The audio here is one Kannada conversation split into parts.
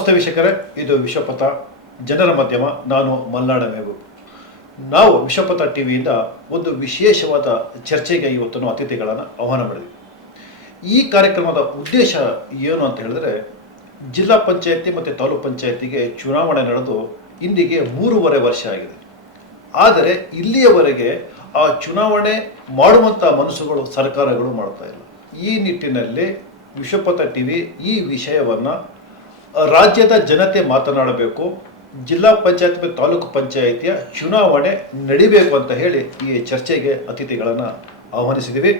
ನಮಸ್ತೆ ವೀಕ್ಷಕರೇ, ಇದು ವಿಶ್ವಪಥ ಜನರ ಮಾಧ್ಯಮ. ನಾನು ಮಲ್ನಾಡ ಮೇಘು. ನಾವು ವಿಶ್ವಪಥ ಟಿವಿಯಿಂದ ಒಂದು ವಿಶೇಷವಾದ ಚರ್ಚೆಗೆ ಇವತ್ತು ಅತಿಥಿಗಳನ್ನು ಆಹ್ವಾನ ಮಾಡಿದ್ವಿ. ಈ ಕಾರ್ಯಕ್ರಮದ ಉದ್ದೇಶ ಏನು ಅಂತ ಹೇಳಿದ್ರೆ, ಜಿಲ್ಲಾ ಪಂಚಾಯತಿ ಮತ್ತು ತಾಲೂಕು ಪಂಚಾಯತಿಗೆ ಚುನಾವಣೆ ನಡೆದು ಇಂದಿಗೆ 3.5 ವರ್ಷ ಆಗಿದೆ. ಆದರೆ ಇಲ್ಲಿಯವರೆಗೆ ಆ ಚುನಾವಣೆ ಮಾಡುವಂಥ ಮನಸ್ಸುಗಳು ಸರ್ಕಾರಗಳು ಮಾಡ್ತಾ ಇಲ್ಲ. ಈ ನಿಟ್ಟಿನಲ್ಲಿ ವಿಶ್ವಪಥ ಟಿವಿ ಈ ವಿಷಯವನ್ನು ರಾಜ್ಯದ ಜನತೆ ಮಾತನಾಡಬೇಕು, ಜಿಲ್ಲಾ ಪಂಚಾಯತ್ ಮತ್ತು ತಾಲೂಕು ಪಂಚಾಯಿತಿಯ ಚುನಾವಣೆ ನಡಿಬೇಕು ಅಂತ ಹೇಳಿ ಈ ಚರ್ಚೆಗೆ ಅತಿಥಿಗಳನ್ನು ಆಹ್ವಾನಿಸಿದ್ದೀವಿ.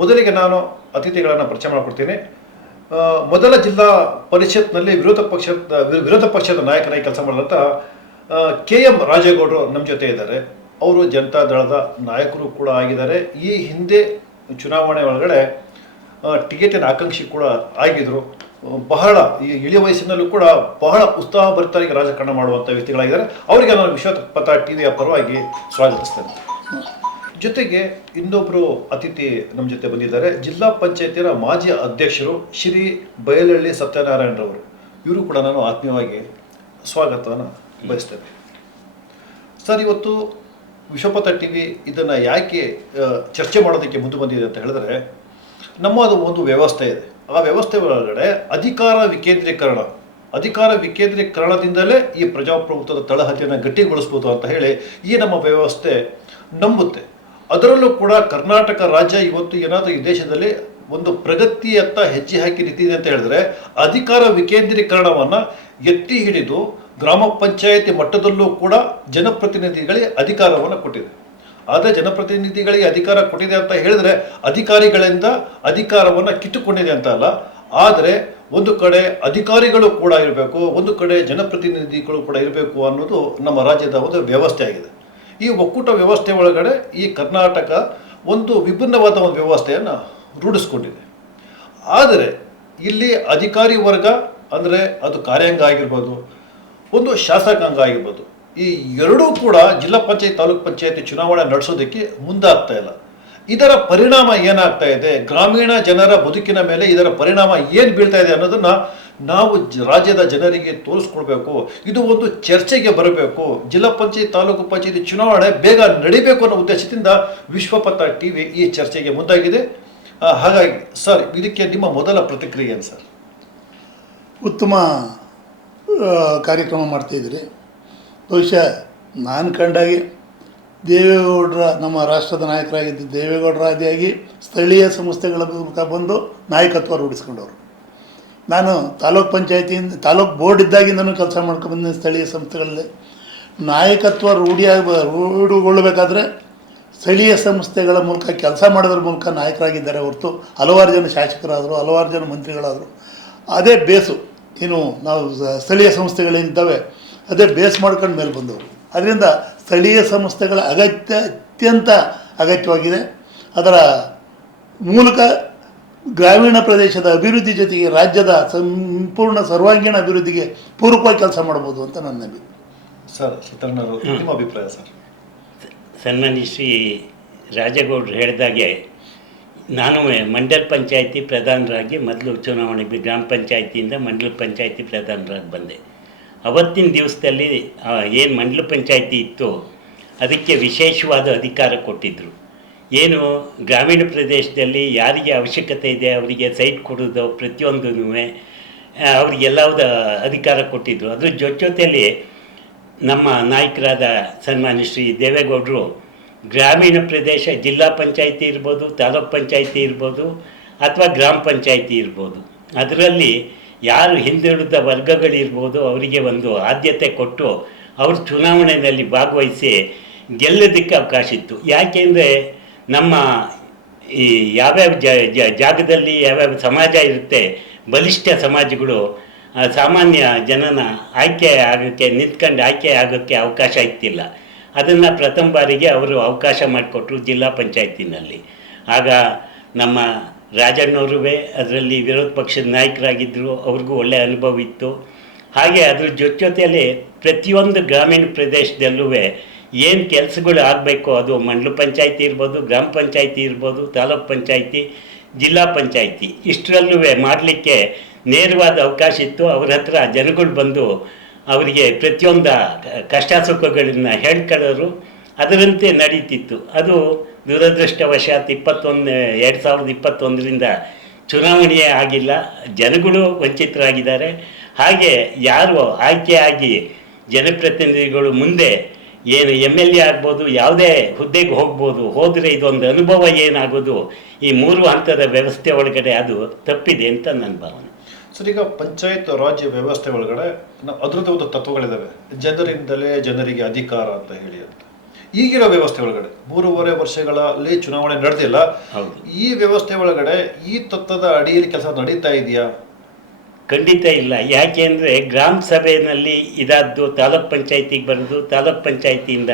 ಮೊದಲಿಗೆ ನಾನು ಅತಿಥಿಗಳನ್ನು ಪರಿಚಯ ಮಾಡಿಕೊಡ್ತೀನಿ. ಮೊದಲ ಜಿಲ್ಲಾ ಪರಿಷತ್ನಲ್ಲಿ ವಿರೋಧ ಪಕ್ಷದ ನಾಯಕನಾಗಿ ಕೆಲಸ ಮಾಡಿದಂಥ KM ರಾಜೇಗೌಡರು ನಮ್ಮ ಜೊತೆ ಇದ್ದಾರೆ. ಅವರು ಜನತಾ ದಳದ ನಾಯಕರು ಕೂಡ ಆಗಿದ್ದಾರೆ. ಈ ಹಿಂದೆ ಚುನಾವಣೆ ಒಳಗಡೆ ಟಿಕೆಟಿನ ಆಕಾಂಕ್ಷಿ ಕೂಡ ಆಗಿದ್ರು. ಬಹಳ ಈ ಇಳಿಯ ವಯಸ್ಸಿನಲ್ಲೂ ಕೂಡ ಬಹಳ ಉತ್ಸಾಹಭರಿತರಾಗಿ ರಾಜಕಾರಣ ಮಾಡುವಂಥ ವ್ಯಕ್ತಿಗಳಾಗಿದ್ದಾರೆ. ಅವರಿಗೆ ನಾನು ವಿಶ್ವಪಥ ಟಿವಿಯ ಪರವಾಗಿ ಸ್ವಾಗತಿಸ್ತೇನೆ. ಜೊತೆಗೆ ಇನ್ನೊಬ್ಬರು ಅತಿಥಿ ನಮ್ಮ ಜೊತೆ ಬಂದಿದ್ದಾರೆ. ಜಿಲ್ಲಾ ಪಂಚಾಯತಿನ ಮಾಜಿ ಅಧ್ಯಕ್ಷರು ಶ್ರೀ ಬಯಲಹಳ್ಳಿ ಸತ್ಯನಾರಾಯಣರವರು. ಇವರು ಕೂಡ ನಾನು ಆತ್ಮೀಯವಾಗಿ ಸ್ವಾಗತವನ್ನು ಬಯಸ್ತೇನೆ. ಸರ್, ಇವತ್ತು ವಿಶ್ವಪಥ ಟಿವಿ ಇದನ್ನು ಯಾಕೆ ಚರ್ಚೆ ಮಾಡೋದಕ್ಕೆ ಮುಂದೆ ಬಂದಿದೆ ಅಂತ ಹೇಳಿದ್ರೆ, ನಮ್ಮದು ಒಂದು ವ್ಯವಸ್ಥೆ ಇದೆ. ಆ ವ್ಯವಸ್ಥೆ ಒಳಗಡೆ ಅಧಿಕಾರ ವಿಕೇಂದ್ರೀಕರಣದಿಂದಲೇ ಈ ಪ್ರಜಾಪ್ರಭುತ್ವದ ತಳಹದಿಯನ್ನು ಗಟ್ಟಿಗೊಳಿಸ್ಬೋದು ಅಂತ ಹೇಳಿ ಈ ನಮ್ಮ ವ್ಯವಸ್ಥೆ ನಂಬುತ್ತೆ. ಅದರಲ್ಲೂ ಕೂಡ ಕರ್ನಾಟಕ ರಾಜ್ಯ ಇವತ್ತು ಏನಾದರೂ ಈ ದೇಶದಲ್ಲಿ ಒಂದು ಪ್ರಗತಿಯತ್ತ ಹೆಜ್ಜೆ ಹಾಕಿ ನಿಂತಿದೆ ಅಂತ ಹೇಳಿದ್ರೆ, ಅಧಿಕಾರ ವಿಕೇಂದ್ರೀಕರಣವನ್ನು ಎತ್ತಿ ಹಿಡಿದು ಗ್ರಾಮ ಪಂಚಾಯತಿ ಮಟ್ಟದಲ್ಲೂ ಕೂಡ ಜನಪ್ರತಿನಿಧಿಗಳಿಗೆ ಅಧಿಕಾರವನ್ನು ಕೊಟ್ಟಿದೆ. ಆದರೆ ಜನಪ್ರತಿನಿಧಿಗಳಿಗೆ ಅಧಿಕಾರ ಕೊಟ್ಟಿದೆ ಅಂತ ಹೇಳಿದ್ರೆ ಅಧಿಕಾರಿಗಳಿಂದ ಅಧಿಕಾರವನ್ನು ಕಿತ್ತುಕೊಂಡಿದೆ ಅಂತ ಅಲ್ಲ. ಆದರೆ ಒಂದು ಕಡೆ ಅಧಿಕಾರಿಗಳು ಕೂಡ ಇರಬೇಕು, ಒಂದು ಕಡೆ ಜನಪ್ರತಿನಿಧಿಗಳು ಕೂಡ ಇರಬೇಕು ಅನ್ನೋದು ನಮ್ಮ ರಾಜ್ಯದ ಒಂದು ವ್ಯವಸ್ಥೆ ಆಗಿದೆ. ಈ ಒಕ್ಕೂಟ ವ್ಯವಸ್ಥೆ ಒಳಗಡೆ ಈ ಕರ್ನಾಟಕ ಒಂದು ವಿಭಿನ್ನವಾದ ಒಂದು ವ್ಯವಸ್ಥೆಯನ್ನು ರೂಢಿಸ್ಕೊಂಡಿದೆ. ಆದರೆ ಇಲ್ಲಿ ಅಧಿಕಾರಿ ವರ್ಗ ಅಂದರೆ ಅದು ಕಾರ್ಯಾಂಗ ಆಗಿರ್ಬೋದು, ಒಂದು ಶಾಸಕಾಂಗ ಆಗಿರ್ಬೋದು, ಈ ಎರಡೂ ಕೂಡ ಜಿಲ್ಲಾ ಪಂಚಾಯತ್ ತಾಲೂಕು ಪಂಚಾಯತಿ ಚುನಾವಣೆ ನಡೆಸೋದಕ್ಕೆ ಮುಂದಾಗ್ತಾ ಇಲ್ಲ. ಇದರ ಪರಿಣಾಮ ಏನಾಗ್ತಾ ಇದೆ, ಗ್ರಾಮೀಣ ಜನರ ಬದುಕಿನ ಮೇಲೆ ಇದರ ಪರಿಣಾಮ ಏನು ಬೀಳ್ತಾ ಇದೆ ಅನ್ನೋದನ್ನು ನಾವು ರಾಜ್ಯದ ಜನರಿಗೆ ತೋರಿಸ್ಕೊಡ್ಬೇಕು. ಇದು ಒಂದು ಚರ್ಚೆಗೆ ಬರಬೇಕು. ಜಿಲ್ಲಾ ಪಂಚಾಯತ್ ತಾಲೂಕು ಪಂಚಾಯತಿ ಚುನಾವಣೆ ಬೇಗ ನಡಿಬೇಕು ಅನ್ನೋ ಉದ್ದೇಶದಿಂದ ವಿಶ್ವಪಥ ಟಿವಿ ಈ ಚರ್ಚೆಗೆ ಮುಂದಾಗಿದೆ. ಹಾಗಾಗಿ ಸರ್, ಇದಕ್ಕೆ ನಿಮ್ಮ ಮೊದಲ ಪ್ರತಿಕ್ರಿಯೆ ಏನು ಸರ್? ಉತ್ತಮ ಕಾರ್ಯಕ್ರಮ ಮಾಡ್ತಾಯಿದ್ರಿ. ಬಹುಶಃ ನಾನು ಕಂಡಾಗೆ ದೇವೇಗೌಡರ, ನಮ್ಮ ರಾಷ್ಟ್ರದ ನಾಯಕರಾಗಿದ್ದ ದೇವೇಗೌಡರ ಆದಿಯಾಗಿ ಸ್ಥಳೀಯ ಸಂಸ್ಥೆಗಳ ಮೂಲಕ ಬಂದು ನಾಯಕತ್ವ ರೂಢಿಸ್ಕೊಂಡವರು. ನಾನು ತಾಲೂಕು ಪಂಚಾಯತಿಯಿಂದ ತಾಲೂಕು ಬೋರ್ಡ್ ಇದ್ದಾಗಿಂದನೂ ಕೆಲಸ ಮಾಡ್ಕೊಂಡ್ಬಂದ ಸ್ಥಳೀಯ ಸಂಸ್ಥೆಗಳಲ್ಲಿ ನಾಯಕತ್ವ ರೂಢಿಗೊಳ್ಳಬೇಕಾದ್ರೆ ಸ್ಥಳೀಯ ಸಂಸ್ಥೆಗಳ ಮೂಲಕ ಕೆಲಸ ಮಾಡೋದ್ರ ಮೂಲಕ ನಾಯಕರಾಗಿದ್ದಾರೆ ಹೊರತು ಹಲವಾರು ಜನ ಶಾಸಕರಾದರು, ಹಲವಾರು ಜನ ಮಂತ್ರಿಗಳಾದರು. ಅದೇ ಬೇಸು, ಏನು ನಾವು ಸ್ಥಳೀಯ ಸಂಸ್ಥೆಗಳೇನಿದ್ದಾವೆ ಅದೇ ಬೇಸ್ ಮಾಡ್ಕೊಂಡು ಮೇಲೆ ಬಂದವರು. ಅದರಿಂದ ಸ್ಥಳೀಯ ಸಂಸ್ಥೆಗಳ ಅತ್ಯಂತ ಅಗತ್ಯವಾಗಿದೆ. ಅದರ ಮೂಲಕ ಗ್ರಾಮೀಣ ಪ್ರದೇಶದ ಅಭಿವೃದ್ಧಿ ಜೊತೆಗೆ ರಾಜ್ಯದ ಸಂಪೂರ್ಣ ಸರ್ವಾಂಗೀಣ ಅಭಿವೃದ್ಧಿಗೆ ಪೂರಕವಾಗಿ ಕೆಲಸ ಮಾಡ್ಬೋದು ಅಂತ ನನ್ನ ನಂಬಿಕೆ. ಸರ್, ನಿಮ್ಮ ಅಭಿಪ್ರಾಯ ಸರ್? ಸನ್ಮಾನ್ಯ ಶ್ರೀ ರಾಜೇಗೌಡರು ಹೇಳಿದಾಗೆ, ನಾನು ಮಂಡಲ ಪಂಚಾಯತಿ ಪ್ರಧಾನರಾಗಿ ಮೊದಲು ಚುನಾವಣೆಗೆ ಗ್ರಾಮ ಪಂಚಾಯತಿಯಿಂದ ಮಂಡಲ ಪಂಚಾಯತಿ ಪ್ರಧಾನರಾಗಿ ಬಂದೆ. ಅವತ್ತಿನ ದಿವಸದಲ್ಲಿ ಏನು ಮಂಡಲ ಪಂಚಾಯತಿ ಇತ್ತು ಅದಕ್ಕೆ ವಿಶೇಷವಾದ ಅಧಿಕಾರ ಕೊಟ್ಟಿದ್ದರು. ಏನು ಗ್ರಾಮೀಣ ಪ್ರದೇಶದಲ್ಲಿ ಯಾರಿಗೆ ಅವಶ್ಯಕತೆ ಇದೆ ಅವರಿಗೆ ಸೈಟ್ ಕೊಡೋದು ಪ್ರತಿಯೊಂದೂ ಅವರಿಗೆಲ್ಲದ ಅಧಿಕಾರ ಕೊಟ್ಟಿದ್ದರು. ಅದ್ರ ಜೊತೆಯಲ್ಲಿ ನಮ್ಮ ನಾಯಕರಾದ ಸನ್ಮಾನ್ಯ ಶ್ರೀ ದೇವೇಗೌಡರು ಗ್ರಾಮೀಣ ಪ್ರದೇಶ ಜಿಲ್ಲಾ ಪಂಚಾಯತಿ ಇರ್ಬೋದು, ತಾಲೂಕು ಪಂಚಾಯತಿ ಇರ್ಬೋದು ಅಥವಾ ಗ್ರಾಮ ಪಂಚಾಯತಿ ಇರ್ಬೋದು, ಅದರಲ್ಲಿ ಯಾರು ಹಿಂದುಳಿದ ವರ್ಗಗಳಿರ್ಬೋದು ಅವರಿಗೆ ಒಂದು ಆದ್ಯತೆ ಕೊಟ್ಟು ಅವರು ಚುನಾವಣೆಯಲ್ಲಿ ಭಾಗವಹಿಸಿ ಗೆಲ್ಲೋದಕ್ಕೆ ಅವಕಾಶ ಇತ್ತು. ಯಾಕೆಂದರೆ ನಮ್ಮ ಈ ಯಾವ್ಯಾವ ಜಾಗದಲ್ಲಿ ಯಾವ್ಯಾವ ಸಮಾಜ ಇರುತ್ತೆ, ಬಲಿಷ್ಠ ಸಮಾಜಗಳು ಸಾಮಾನ್ಯ ಜನನ ಆಯ್ಕೆ ಆಗೋಕ್ಕೆ ಅವಕಾಶ ಇತ್ತಿಲ್ಲ. ಅದನ್ನು ಪ್ರಥಮ ಬಾರಿಗೆ ಅವರು ಅವಕಾಶ ಮಾಡಿಕೊಟ್ರು ಜಿಲ್ಲಾ ಪಂಚಾಯತಿನಲ್ಲಿ. ಆಗ ನಮ್ಮ ರಾಜಣ್ಣವರು ಅದರಲ್ಲಿ ವಿರೋಧ ಪಕ್ಷದ ನಾಯಕರಾಗಿದ್ದರು, ಅವ್ರಿಗೂ ಒಳ್ಳೆಯ ಅನುಭವ ಇತ್ತು. ಹಾಗೆ ಅದ್ರ ಜೊತೆಯಲ್ಲಿ ಪ್ರತಿಯೊಂದು ಗ್ರಾಮೀಣ ಪ್ರದೇಶದಲ್ಲೂ ಏನು ಕೆಲಸಗಳು ಆಗಬೇಕು, ಅದು ಮಂಡಲ ಪಂಚಾಯತಿ ಇರ್ಬೋದು, ಗ್ರಾಮ ಪಂಚಾಯತಿ ಇರ್ಬೋದು, ತಾಲೂಕು ಪಂಚಾಯತಿ, ಜಿಲ್ಲಾ ಪಂಚಾಯತಿ, ಇಷ್ಟರಲ್ಲೂ ಮಾಡಲಿಕ್ಕೆ ನೇರವಾದ ಅವಕಾಶ ಇತ್ತು. ಅವ್ರ ಹತ್ರ ಜನಗಳು ಬಂದು ಅವರಿಗೆ ಪ್ರತಿಯೊಂದು ಕಷ್ಟ ಸುಖಗಳನ್ನ ಹೇಳ್ಕೊಳ್ಳೋರು, ಅದರಂತೆ ನಡೀತಿತ್ತು. ಅದು ದುರದೃಷ್ಟವಶಾತ್ 2021ರಿಂದ ಚುನಾವಣೆಯೇ ಆಗಿಲ್ಲ, ಜನಗಳು ವಂಚಿತರಾಗಿದ್ದಾರೆ. ಹಾಗೆ ಯಾರು ಆಯ್ಕೆಯಾಗಿ ಜನಪ್ರತಿನಿಧಿಗಳು ಮುಂದೆ ಏನು MLA ಆಗ್ಬೋದು, ಯಾವುದೇ ಹುದ್ದೆಗೆ ಹೋಗ್ಬೋದು, ಹೋದರೆ ಇದೊಂದು ಅನುಭವ ಏನಾಗೋದು ಈ 3 ಹಂತದ ವ್ಯವಸ್ಥೆ ಒಳಗಡೆ ಅದು ತಪ್ಪಿದೆ ಅಂತ ನನ್ನ ಭಾವನೆ. ಸರ್, ಈಗ ಪಂಚಾಯತ್ ರಾಜ್ಯ ವ್ಯವಸ್ಥೆ ಒಳಗಡೆ ಅದರದ್ದು ಒಂದು ತತ್ವಗಳಿದ್ದಾವೆ. ಜನರಿಂದಲೇ ಜನರಿಗೆ ಅಧಿಕಾರ ಅಂತ ಹೇಳಿ ಅಂತ. ಈಗಿರೋ ವ್ಯವಸ್ಥೆ ಒಳಗಡೆ 3.5 ವರ್ಷಗಳಲ್ಲಿ ಚುನಾವಣೆ ನಡೆದಿಲ್ಲ. ಈ ವ್ಯವಸ್ಥೆ ಒಳಗಡೆ ಈ ತತ್ವದ ಅಡಿಯಲ್ಲಿ ಕೆಲಸ ನಡೀತಾ ಇದೆಯಾ? ಖಂಡಿತ ಇಲ್ಲ. ಯಾಕೆ ಅಂದರೆ ಗ್ರಾಮ ಸಭೆಯಲ್ಲಿ ಇದಾದ್ದು ತಾಲೂಕ್ ಪಂಚಾಯತಿಗೆ ಬರೋದು, ತಾಲೂಕ್ ಪಂಚಾಯತಿಯಿಂದ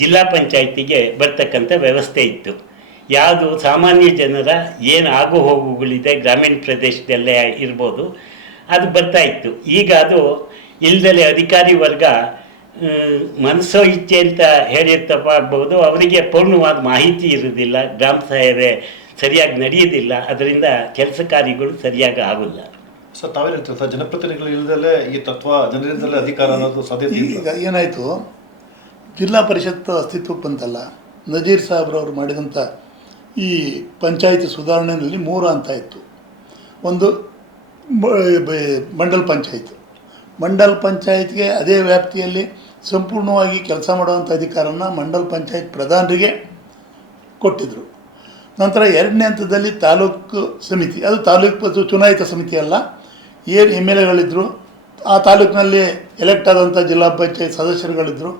ಜಿಲ್ಲಾ ಪಂಚಾಯತಿಗೆ ಬರ್ತಕ್ಕಂಥ ವ್ಯವಸ್ಥೆ ಇತ್ತು. ಯಾವುದು ಸಾಮಾನ್ಯ ಜನರ ಏನು ಆಗು ಹೋಗುಗಳಿದೆ ಗ್ರಾಮೀಣ ಪ್ರದೇಶದಲ್ಲೇ ಇರ್ಬೋದು, ಅದು ಬರ್ತಾ ಇತ್ತು. ಈಗ ಅದು ಇಲ್ದಲೇ ಅಧಿಕಾರಿ ವರ್ಗ ಮನಸ್ಸೋ ಇಚ್ಛೆ ಅಂತ ಹೇಳಿರ್ತಪ್ಪ ಆಗ್ಬೋದು, ಅವರಿಗೆ ಪೂರ್ಣವಾದ ಮಾಹಿತಿ ಇರೋದಿಲ್ಲ, ಗ್ರಾಮ ಸಭೆ ಸರಿಯಾಗಿ ನಡೆಯೋದಿಲ್ಲ, ಅದರಿಂದ ಕೆಲಸ ಕಾರ್ಯಗಳು ಸರಿಯಾಗಿ ಆಗೋಲ್ಲ. ಸರ್, ತಾವೇನು ಹೇಳ್ತೀವಿ ಸರ್, ಜನಪ್ರತಿನಿಧಿಗಳು ಇಲ್ಲದಲ್ಲೇ ಈ ತತ್ವ ಜನರಿಂದಲೇ ಅಧಿಕಾರ ಅನ್ನೋದು ಸಾಧ್ಯತೆ ಇಲ್ಲ? ಈಗ ಏನಾಯಿತು, ಜಿಲ್ಲಾ ಪರಿಷತ್ ಅಸ್ತಿತ್ವಕ್ಕೆ ಬಂತಲ್ಲ, ನಜೀರ್ ಸಾಹೇಬ್ರವ್ರು ಮಾಡಿದಂಥ ಈ ಪಂಚಾಯತಿ ಸುಧಾರಣೆಯಲ್ಲಿ 3 ಹಂತ ಇತ್ತು. ಒಂದು ಮಂಡಲ್ ಪಂಚಾಯತ್. ಮಂಡಲ್ ಪಂಚಾಯತ್ಗೆ ಅದೇ ವ್ಯಾಪ್ತಿಯಲ್ಲಿ ಸಂಪೂರ್ಣವಾಗಿ ಕೆಲಸ ಮಾಡುವಂಥ ಅಧಿಕಾರನ ಮಂಡಲ್ ಪಂಚಾಯತ್ ಪ್ರಧಾನರಿಗೆ ಕೊಟ್ಟಿದ್ದರು. ನಂತರ 2ನೇ ಹಂತದಲ್ಲಿ ತಾಲೂಕು ಸಮಿತಿ, ಅದು ತಾಲೂಕು ಚುನಾಯಿತ ಸಮಿತಿ ಅಲ್ಲ, ಏನು MLAಗಳಿದ್ದರು, ಆ ತಾಲೂಕಿನಲ್ಲಿ ಎಲೆಕ್ಟ್ ಆದಂಥ ಜಿಲ್ಲಾ ಪಂಚಾಯತ್ ಸದಸ್ಯರುಗಳಿದ್ದರು,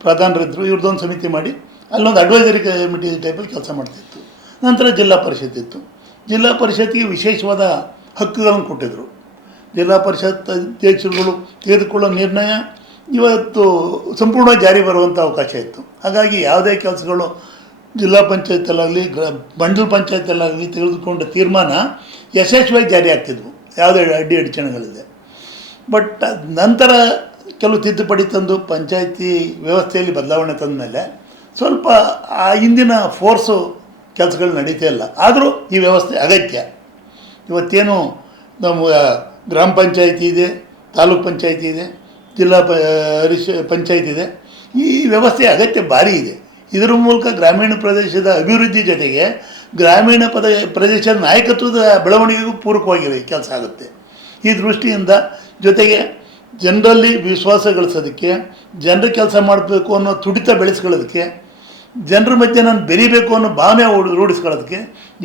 ಪ್ರಧಾನರಿದ್ದರು, ಇವ್ರದ್ದೊಂದು ಸಮಿತಿ ಮಾಡಿ ಅಲ್ಲೊಂದು ಅಡ್ವೈಸರಿ ಕಮಿಟಿ ಟೈಪಲ್ಲಿ ಕೆಲಸ ಮಾಡ್ತಿತ್ತು. ನಂತರ ಜಿಲ್ಲಾ ಪರಿಷತ್ ಇತ್ತು. ಜಿಲ್ಲಾ ಪರಿಷತ್ತಿಗೆ ವಿಶೇಷವಾದ ಹಕ್ಕುಗಳನ್ನು ಕೊಟ್ಟಿದ್ದರು. ಜಿಲ್ಲಾ ಪರಿಷತ್ ಅಧ್ಯಕ್ಷರುಗಳು ತೆಗೆದುಕೊಳ್ಳೋ ನಿರ್ಣಯ ಇವತ್ತು ಸಂಪೂರ್ಣ ಜಾರಿ ಬರುವಂಥ ಅವಕಾಶ ಇತ್ತು. ಹಾಗಾಗಿ ಯಾವುದೇ ಕೆಲಸಗಳು ಜಿಲ್ಲಾ ಪಂಚಾಯತಲ್ಲಾಗಲಿ ಮಂಡಲ ಪಂಚಾಯತಲ್ಲಾಗಲಿ ತೆಗೆದುಕೊಂಡ ತೀರ್ಮಾನ ಯಶಸ್ವಿಯಾಗಿ ಜಾರಿ ಆಗ್ತಿದ್ವು, ಯಾವುದೇ ಅಡಚಣೆಗಳಿದೆ. ಬಟ್ ನಂತರ ಕೆಲವು ತಿದ್ದುಪಡಿ ತಂದು ಪಂಚಾಯತಿ ವ್ಯವಸ್ಥೆಯಲ್ಲಿ ಬದಲಾವಣೆ ತಂದ ಮೇಲೆ ಸ್ವಲ್ಪ ಆ ಹಿಂದಿನ ಫೋರ್ಸು ಕೆಲಸಗಳು ನಡೀತಾ ಇಲ್ಲ. ಆದರೂ ಈ ವ್ಯವಸ್ಥೆ ಅಗತ್ಯ. ಇವತ್ತೇನು ನಮ್ಮ ಗ್ರಾಮ ಪಂಚಾಯತಿ ಇದೆ, ತಾಲೂಕ್ ಪಂಚಾಯತಿ ಇದೆ, ಜಿಲ್ಲಾ ಪಂಚಾಯತ್ ಇದೆ, ಈ ವ್ಯವಸ್ಥೆ ಅಗತ್ಯ ಭಾರಿ ಇದೆ. ಇದರ ಮೂಲಕ ಗ್ರಾಮೀಣ ಪ್ರದೇಶದ ಅಭಿವೃದ್ಧಿ ಜೊತೆಗೆ ಗ್ರಾಮೀಣ ಪ್ರದೇಶದ ನಾಯಕತ್ವದ ಬೆಳವಣಿಗೆಗೂ ಪೂರಕವಾಗಿರೋ ಕೆಲಸ ಆಗುತ್ತೆ. ಈ ದೃಷ್ಟಿಯಿಂದ ಜೊತೆಗೆ ಜನರಲ್ಲಿ ವಿಶ್ವಾಸ ಗಳಿಸೋದಕ್ಕೆ, ಜನರ ಕೆಲಸ ಮಾಡಬೇಕು ಅನ್ನೋ ತುಡಿತ ಬೆಳೆಸ್ಕೊಳ್ಳೋದಕ್ಕೆ, ಜನರ ಮಧ್ಯೆ ನಾನು ಬೆರಿಬೇಕು ಅನ್ನೋ ಭಾವನೆ ರೂಢಿಸ್ಕೊಳ್ಳೋದಕ್ಕೆ,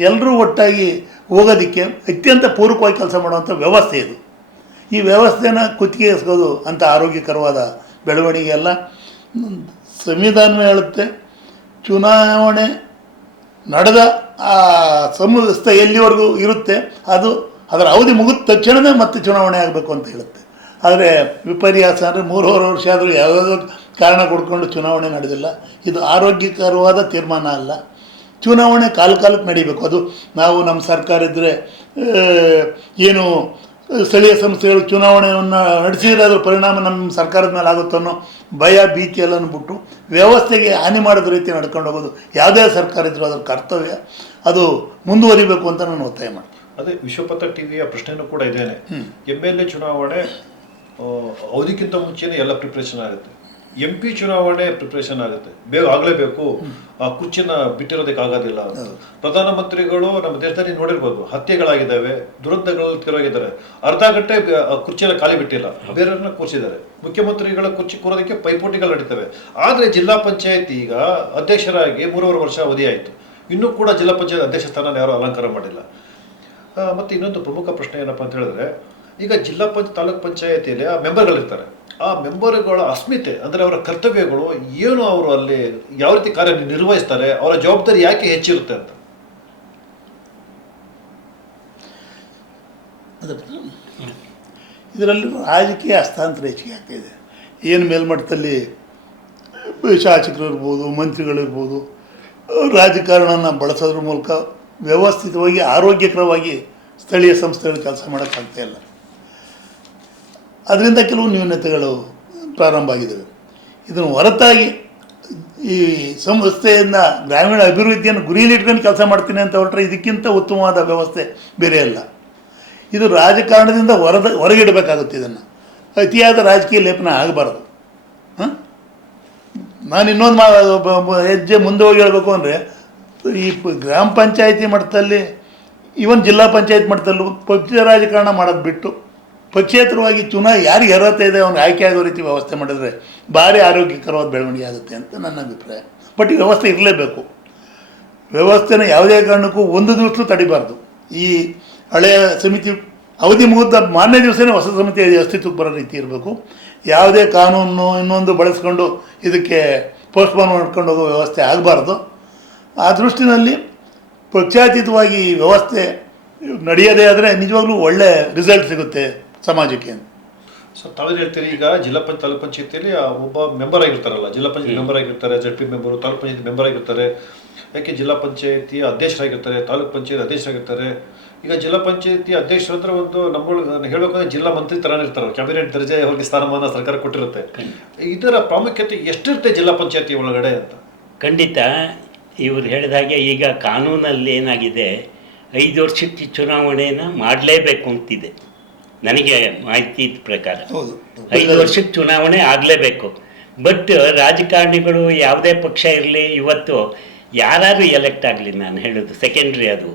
ಎಲ್ಲರೂ ಒಟ್ಟಾಗಿ ಹೋಗೋದಕ್ಕೆ ಅತ್ಯಂತ ಪೂರಕವಾಗಿ ಕೆಲಸ ಮಾಡುವಂಥ ವ್ಯವಸ್ಥೆ ಇದು. ಈ ವ್ಯವಸ್ಥೆನ ಕುತ್ತಿಗೆ ಎಸ್ಕೋದು ಅಂಥ ಆರೋಗ್ಯಕರವಾದ ಬೆಳವಣಿಗೆ ಅಲ್ಲ. ಸಂವಿಧಾನವೇ ಹೇಳುತ್ತೆ, ಚುನಾವಣೆ ನಡೆದ ಆ ಸಂಸ್ಥೆ ಎಲ್ಲಿವರೆಗೂ ಇರುತ್ತೆ ಅದು ಅದರ ಅವಧಿ ಮುಗಿದ ತಕ್ಷಣವೇ ಮತ್ತೆ ಚುನಾವಣೆ ಆಗಬೇಕು ಅಂತ ಹೇಳುತ್ತೆ. ಆದರೆ ವಿಪರ್ಯಾಸ ಅಂದರೆ 3.5 ವರ್ಷ ಆದರೂ ಯಾವುದಾದ್ರೂ ಕಾರಣ ಕೊಡ್ಕೊಂಡು ಚುನಾವಣೆ ನಡೆದಿಲ್ಲ. ಇದು ಆರೋಗ್ಯಕರವಾದ ತೀರ್ಮಾನ ಅಲ್ಲ. ಚುನಾವಣೆ ಕಾಲಕ್ಕೆ ನಡೀಬೇಕು. ಅದು ನಾವು ನಮ್ಮ ಸರ್ಕಾರ ಇದ್ದರೆ ಏನು ಸ್ಥಳೀಯ ಸಂಸ್ಥೆಗಳು ಚುನಾವಣೆಯನ್ನು ನಡೆಸಿದರೆ ಅದರ ಪರಿಣಾಮ ನಮ್ಮ ಸರ್ಕಾರದ ಮೇಲೆ ಆಗುತ್ತೋ ಅನ್ನೋ ಭಯ ಭೀತಿ ಎಲ್ಲನೂ ಬಿಟ್ಟು ವ್ಯವಸ್ಥೆಗೆ ಹಾನಿ ಮಾಡೋದ ರೀತಿ ನಡ್ಕೊಂಡು ಹೋಗೋದು ಯಾವುದೇ ಸರ್ಕಾರ ಇದ್ದರೂ ಅದರ ಕರ್ತವ್ಯ, ಅದು ಮುಂದುವರಿಬೇಕು ಅಂತ ನಾನು ಒತ್ತಾಯ ಮಾಡ್ತೀನಿ. ಅದೇ ವಿಶ್ವಪಥ ಟಿವಿಯ ಪ್ರಶ್ನೆನೂ ಕೂಡ ಇದೇನೆ. MLA ಚುನಾವಣೆ ಅವಧಿಕ್ಕಿಂತ ಮುಂಚೆನೇ ಎಲ್ಲ ಪ್ರಿಪ್ರೇಷನ್ ಆಗುತ್ತೆ. MP ಚುನಾವಣೆ ಪ್ರಿಪ್ರೇಷನ್ ಆಗುತ್ತೆ, ಬೇಗ ಆಗಲೇಬೇಕು, ಆ ಕುರ್ಚಿನ ಬಿಟ್ಟಿರೋದಕ್ಕೆ ಆಗೋದಿಲ್ಲ ಅಂತ. ಪ್ರಧಾನಮಂತ್ರಿಗಳು ನಮ್ಮ ದೇಶದಲ್ಲಿ ನೋಡಿರ್ಬೋದು, ಹತ್ಯೆಗಳಾಗಿದ್ದಾವೆ, ದುರಂತಗಳು ತಿರೋಗಿದ್ದಾರೆ, ಅರ್ಧ ಗಂಟೆ ಕುರ್ಚಿನ ಖಾಲಿ ಬಿಟ್ಟಿಲ್ಲ, ಬೇರೆಯವ್ರನ್ನ ಕೂರಿಸಿದ್ದಾರೆ. ಮುಖ್ಯಮಂತ್ರಿಗಳ ಕುರ್ಚಿ ಕೂರೋದಕ್ಕೆ ಪೈಪೋಟಿಗಳು ನಡೀತವೆ. ಆದರೆ ಜಿಲ್ಲಾ ಪಂಚಾಯತ್ ಈಗ ಅಧ್ಯಕ್ಷರಾಗಿ 3.5 ವರ್ಷ ಅವಧಿ ಆಯಿತು, ಇನ್ನೂ ಕೂಡ ಜಿಲ್ಲಾ ಪಂಚಾಯತ್ ಅಧ್ಯಕ್ಷ ಸ್ಥಾನ ಯಾರೂ ಅಲಂಕಾರ ಮಾಡಿಲ್ಲ. ಮತ್ತು ಇನ್ನೊಂದು ಪ್ರಮುಖ ಪ್ರಶ್ನೆ ಏನಪ್ಪ ಅಂತ ಹೇಳಿದ್ರೆ, ಈಗ ಜಿಲ್ಲಾ ತಾಲೂಕ್ ಪಂಚಾಯತಿಯಲ್ಲಿ ಆ ಮೆಂಬರ್ಗಳಿರ್ತಾರೆ, ಆ ಮೆಂಬರ್ಗಳ ಅಸ್ಮಿತೆ ಅಂದರೆ ಅವರ ಕರ್ತವ್ಯಗಳು ಏನು, ಅವರು ಅಲ್ಲಿ ಯಾವ ರೀತಿ ಕಾರ್ಯ ನಿರ್ವಹಿಸ್ತಾರೆ, ಅವರ ಜವಾಬ್ದಾರಿ ಯಾಕೆ ಹೆಚ್ಚಿರುತ್ತೆ ಅಂತ. ಇದರಲ್ಲಿ ರಾಜಕೀಯ ಹಸ್ತಾಂತರ ಹೆಚ್ಚಿಗೆ ಆಗ್ತಾಯಿದೆ. ಏನು ಮೇಲ್ಮಟ್ಟದಲ್ಲಿ ಶಾಸಕರು ಇರ್ಬೋದು, ಮಂತ್ರಿಗಳಿರ್ಬೋದು, ರಾಜಕಾರಣನ ಬಳಸೋದ್ರ ಮೂಲಕ ವ್ಯವಸ್ಥಿತವಾಗಿ ಆರೋಗ್ಯಕರವಾಗಿ ಸ್ಥಳೀಯ ಸಂಸ್ಥೆಗಳು ಕೆಲಸ ಮಾಡೋಕ್ಕಾಗ್ತಾಯಿಲ್ಲ. ಅದರಿಂದ ಕೆಲವು ನ್ಯೂನತೆಗಳು ಪ್ರಾರಂಭ ಆಗಿದ್ದಾವೆ. ಇದನ್ನು ಹೊರತಾಗಿ ಈ ಸಂಸ್ಥೆಯಿಂದ ಗ್ರಾಮೀಣ ಅಭಿವೃದ್ಧಿಯನ್ನು ಗುರಿಯಲ್ಲಿ ಇಟ್ಕೊಂಡು ಕೆಲಸ ಮಾಡ್ತೀನಿ ಅಂತ ಹೊರಟ್ರೆ ಇದಕ್ಕಿಂತ ಉತ್ತಮವಾದ ವ್ಯವಸ್ಥೆ ಬೇರೆ ಅಲ್ಲ. ಇದು ರಾಜಕಾರಣದಿಂದ ಹೊರಗಿಡಬೇಕಾಗುತ್ತೆ. ಇದನ್ನು ಅತಿಯಾದ ರಾಜಕೀಯ ಲೇಪನ ಆಗಬಾರ್ದು. ನಾನು ಇನ್ನೊಂದು ಹೆಜ್ಜೆ ಮುಂದೆ ಹೋಗಿ ಹೇಳಬೇಕು ಅಂದರೆ, ಈ ಗ್ರಾಮ ಪಂಚಾಯತಿ ಮಟ್ಟದಲ್ಲಿ ಇವನ್ ಜಿಲ್ಲಾ ಪಂಚಾಯತ್ ಮಟ್ಟದಲ್ಲೂ ಪಕ್ಷ ರಾಜಕಾರಣ ಮಾಡೋದು ಬಿಟ್ಟು ಪಕ್ಷೇತರವಾಗಿ ಯಾರಿಗೆ ಅರ್ಹತೆ ಇದೆ ಅವ್ನಿಗೆ ಆಯ್ಕೆ ಆಗೋ ರೀತಿ ವ್ಯವಸ್ಥೆ ಮಾಡಿದ್ರೆ ಭಾರಿ ಆರೋಗ್ಯಕರವಾದ ಬೆಳವಣಿಗೆ ಆಗುತ್ತೆ ಅಂತ ನನ್ನ ಅಭಿಪ್ರಾಯ. ಬಟ್ ಈ ವ್ಯವಸ್ಥೆ ಇರಲೇಬೇಕು. ವ್ಯವಸ್ಥೆನ ಯಾವುದೇ ಕಾರಣಕ್ಕೂ ಒಂದು ದಿವಸ ತಡಿಬಾರ್ದು. ಈ ಹಳೆಯ ಸಮಿತಿ ಅವಧಿ ಮುಗಿದ ಮಾರನೇ ದಿವಸನೇ ಹೊಸ ಸಮಿತಿ ಅಸ್ತಿತ್ವಕ್ಕೆ ಬರೋ ರೀತಿ ಇರಬೇಕು. ಯಾವುದೇ ಕಾನೂನು ಇನ್ನೊಂದು ಬಳಸ್ಕೊಂಡು ಇದಕ್ಕೆ ಪೋಸ್ಟ್ಪೋನ್ ಮಾಡ್ಕೊಂಡು ಹೋಗೋ ವ್ಯವಸ್ಥೆ ಆಗಬಾರ್ದು. ಆ ದೃಷ್ಟಿನಲ್ಲಿ ಪಕ್ಷಾತೀತವಾಗಿ ವ್ಯವಸ್ಥೆ ನಡೆಯೋದೇ ಆದರೆ ನಿಜವಾಗ್ಲೂ ಒಳ್ಳೆ ರಿಸಲ್ಟ್ ಸಿಗುತ್ತೆ ಸಮಾಜಕ್ಕೆ. ಸೊ ತಾವೇನು ಹೇಳ್ತೀರಿ, ಈಗ ತಾಲೂಕ್ ಪಂಚಾಯತಿಯಲ್ಲಿ ಒಬ್ಬ ಮೆಂಬರ್ ಆಗಿರ್ತಾರಲ್ಲ, ಜಿಲ್ಲಾ ಪಂಚಾಯತ್ ಮೆಂಬರ್ ಆಗಿರ್ತಾರೆ, ZP member, taluk panchayat member ಆಗಿರ್ತಾರೆ, ಯಾಕೆ ಜಿಲ್ಲಾ ಪಂಚಾಯತಿಯ ಅಧ್ಯಕ್ಷರಾಗಿರ್ತಾರೆ, ತಾಲೂಕ್ ಪಂಚಾಯತ್ ಅಧ್ಯಕ್ಷರಾಗಿರ್ತಾರೆ. ಈಗ ಜಿಲ್ಲಾ ಪಂಚಾಯತಿ ಅಧ್ಯಕ್ಷರು ಅಂದ್ರೆ ಒಂದು ನಮ್ಮಗಳು ಹೇಳಬೇಕಂದ್ರೆ ಜಿಲ್ಲಾ ಮಂತ್ರಿ ತರಾನೇ ಇರ್ತಾರೆ, ಕ್ಯಾಬಿನೆಟ್ ದರ್ಜೆ ಅವ್ರಿಗೆ ಸ್ಥಾನಮಾನ ಸರ್ಕಾರ ಕೊಟ್ಟಿರುತ್ತೆ. ಇದರ ಪ್ರಾಮುಖ್ಯತೆ ಎಷ್ಟಿರುತ್ತೆ ಜಿಲ್ಲಾ ಪಂಚಾಯತಿ ಒಳಗಡೆ ಅಂತ? ಖಂಡಿತ ಇವ್ರು ಹೇಳಿದಾಗೆ ಈಗ ಕಾನೂನಲ್ಲಿ ಏನಾಗಿದೆ, 5 ವರ್ಷಕ್ಕೆ ಚುನಾವಣೆಯನ್ನು ಮಾಡಲೇಬೇಕು ಅಂತಿದೆ ನನಗೆ ಮಾಹಿತಿ ಇದ್ದ ಪ್ರಕಾರ. 5 ವರ್ಷಕ್ಕೆ ಚುನಾವಣೆ ಆಗಲೇಬೇಕು. ಬಟ್ ರಾಜಕಾರಣಿಗಳು ಯಾವುದೇ ಪಕ್ಷ ಇರಲಿ, ಇವತ್ತು ಯಾರು ಎಲೆಕ್ಟ್ ಆಗಲಿ, ನಾನು ಹೇಳೋದು ಸೆಕೆಂಡ್ರಿ. ಅದು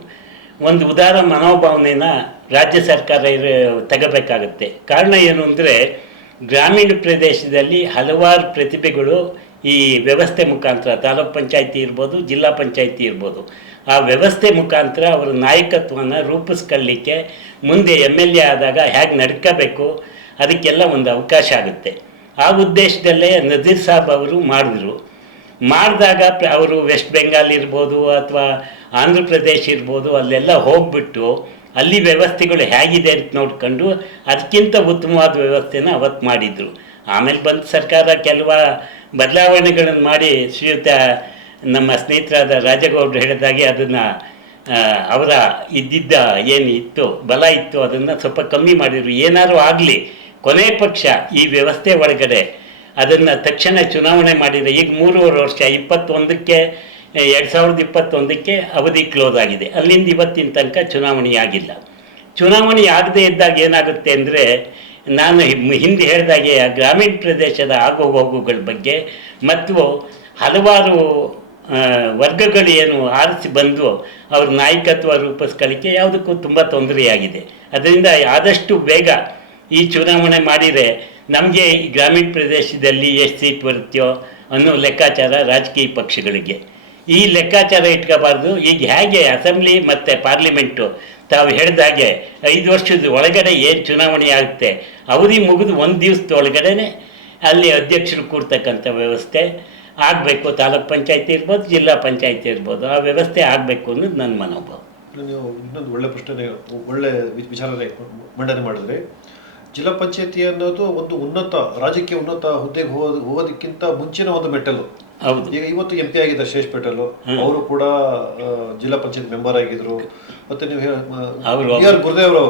ಒಂದು ಉದಾರ ಮನೋಭಾವನೆನ ರಾಜ್ಯ ಸರ್ಕಾರ ತಗೋಬೇಕಾಗತ್ತೆ. ಕಾರಣ ಏನು ಅಂದರೆ, ಗ್ರಾಮೀಣ ಪ್ರದೇಶದಲ್ಲಿ ಹಲವಾರು ಪ್ರತಿಭೆಗಳು ಈ ವ್ಯವಸ್ಥೆ ಮುಖಾಂತರ, ತಾಲೂಕ್ ಪಂಚಾಯತಿ ಇರ್ಬೋದು, ಜಿಲ್ಲಾ ಪಂಚಾಯತಿ ಇರ್ಬೋದು, ಆ ವ್ಯವಸ್ಥೆ ಮುಖಾಂತರ ಅವರ ನಾಯಕತ್ವವನ್ನು ರೂಪಿಸ್ಕೊಳ್ಳಿಕ್ಕೆ ಮುಂದೆ MLA ಆದಾಗ ಹೇಗೆ ನಡ್ಕೋಬೇಕು ಅದಕ್ಕೆಲ್ಲ ಒಂದು ಅವಕಾಶ ಆಗುತ್ತೆ. ಆ ಉದ್ದೇಶದಲ್ಲೇ ನಜೀರ್ ಸಾಬ್ ಅವರು ಮಾಡಿದಾಗ ಅವರು ವೆಸ್ಟ್ ಬೆಂಗಾಲ್ ಇರ್ಬೋದು ಅಥವಾ ಆಂಧ್ರ ಪ್ರದೇಶ ಇರ್ಬೋದು, ಅಲ್ಲೆಲ್ಲ ಹೋಗ್ಬಿಟ್ಟು ಅಲ್ಲಿ ವ್ಯವಸ್ಥೆಗಳು ಹೇಗಿದೆ ಅಂತ ನೋಡ್ಕೊಂಡು ಅದಕ್ಕಿಂತ ಉತ್ತಮವಾದ ವ್ಯವಸ್ಥೆನ ಅವತ್ತು ಮಾಡಿದರು. ಆಮೇಲೆ ಬಂದ ಸರ್ಕಾರ ಕೆಲವು ಬದಲಾವಣೆಗಳನ್ನು ಮಾಡಿ ಶ್ರೀಯುತ ನಮ್ಮ ಸ್ನೇಹಿತರಾದ ರಾಜಗೌಡರು ಹೇಳಿದಾಗೆ ಅದನ್ನು ಅವರ ಇದ್ದಿದ್ದ ಏನು ಇತ್ತು ಬಲ ಇತ್ತು ಅದನ್ನು ಸ್ವಲ್ಪ ಕಮ್ಮಿ ಮಾಡಿದರು. ಏನಾದರೂ ಆಗಲಿ ಕೊನೆ ಪಕ್ಷ ಈ ವ್ಯವಸ್ಥೆ ಒಳಗಡೆ ಅದನ್ನು ತಕ್ಷಣ ಚುನಾವಣೆ ಮಾಡಿದರೆ ಈಗ 3.5 ವರ್ಷ 2021ಕ್ಕೆ ಅವಧಿ ಕ್ಲೋಸ್ ಆಗಿದೆ. ಅಲ್ಲಿಂದ ಇವತ್ತಿನ ತನಕ ಚುನಾವಣೆ ಆಗಿಲ್ಲ. ಚುನಾವಣೆ ಆಗದೇ ಇದ್ದಾಗ ಏನಾಗುತ್ತೆ ಅಂದರೆ, ನಾನು ಹಿಂದೆ ಹೇಳಿದಾಗೆ ಗ್ರಾಮೀಣ ಪ್ರದೇಶದ ಆಗುಹೋಗುಗಳ ಬಗ್ಗೆ ಮತ್ತು ಹಲವಾರು ವರ್ಗಗಳು ಏನು ಆರಿಸಿ ಬಂದು ಅವ್ರ ನಾಯಕತ್ವ ರೂಪಿಸ್ಕೊಳ್ಳಿಕ್ಕೆ ಯಾವುದಕ್ಕೂ ತುಂಬ ತೊಂದರೆಯಾಗಿದೆ. ಅದರಿಂದ ಆದಷ್ಟು ಬೇಗ ಈ ಚುನಾವಣೆ ಮಾಡಿದರೆ ನಮಗೆ ಈ ಗ್ರಾಮೀಣ ಪ್ರದೇಶದಲ್ಲಿ ಎಷ್ಟು ಸೀಟ್ ಬರುತ್ತೆಯೋ ಅನ್ನೋ ಲೆಕ್ಕಾಚಾರ ರಾಜಕೀಯ ಪಕ್ಷಗಳಿಗೆ. ಈ ಲೆಕ್ಕಾಚಾರ ಇಟ್ಕೋಬಾರ್ದು. ಈಗ ಹೇಗೆ ಅಸೆಂಬ್ಲಿ ಮತ್ತು ಪಾರ್ಲಿಮೆಂಟು ತಾವು ಹೇಳಿದಾಗೆ 5 ವರ್ಷದ ಒಳಗಡೆ ಏನು ಚುನಾವಣೆ ಆಗುತ್ತೆ, ಅವಧಿ ಮುಗಿದು 1 ದಿವಸದ ಒಳಗಡೆ ಅಲ್ಲಿ ಅಧ್ಯಕ್ಷರು ಕೂರ್ತಕ್ಕಂಥ ವ್ಯವಸ್ಥೆ ಆಗಬೇಕು. ತಾಲೂಕ್ ಪಂಚಾಯತಿ ಇರ್ಬೋದು, ಜಿಲ್ಲಾ ಪಂಚಾಯತಿ ಇರ್ಬೋದು, ಆ ವ್ಯವಸ್ಥೆ ಆಗಬೇಕು ಅನ್ನೋದು ನನ್ನ ಮನೋಭಾವ. ನೀವು ಇನ್ನೊಂದು ಒಳ್ಳೆ ಪ್ರಶ್ನೆ, ಒಳ್ಳೆ ವಿಚಾರನೆ ಮಂಡನೆ ಮಾಡಿದ್ರೆ, ಜಿಲ್ಲಾ ಪಂಚಾಯತಿ ಅನ್ನೋದು ಒಂದು ರಾಜಕೀಯ ಉನ್ನತ ಹುದ್ದೆಗೆ ಹೋಗೋದಕ್ಕಿಂತ ಮುಂಚಿನ ಒಂದು ಮೆಟ್ಟಲು. ಹೌದು. ಈಗ ಇವತ್ತು MP ಆಗಿದ್ದಾರೆ ಶೇಷ್ ಪಟೇಲ್, ಅವರು ಕೂಡ ಜಿಲ್ಲಾ ಪಂಚಾಯತ್ ಮೆಂಬರ್ ಆಗಿದ್ರು. ಮತ್ತೆ ನೀವು ಗುರುದೇವ್ರವರು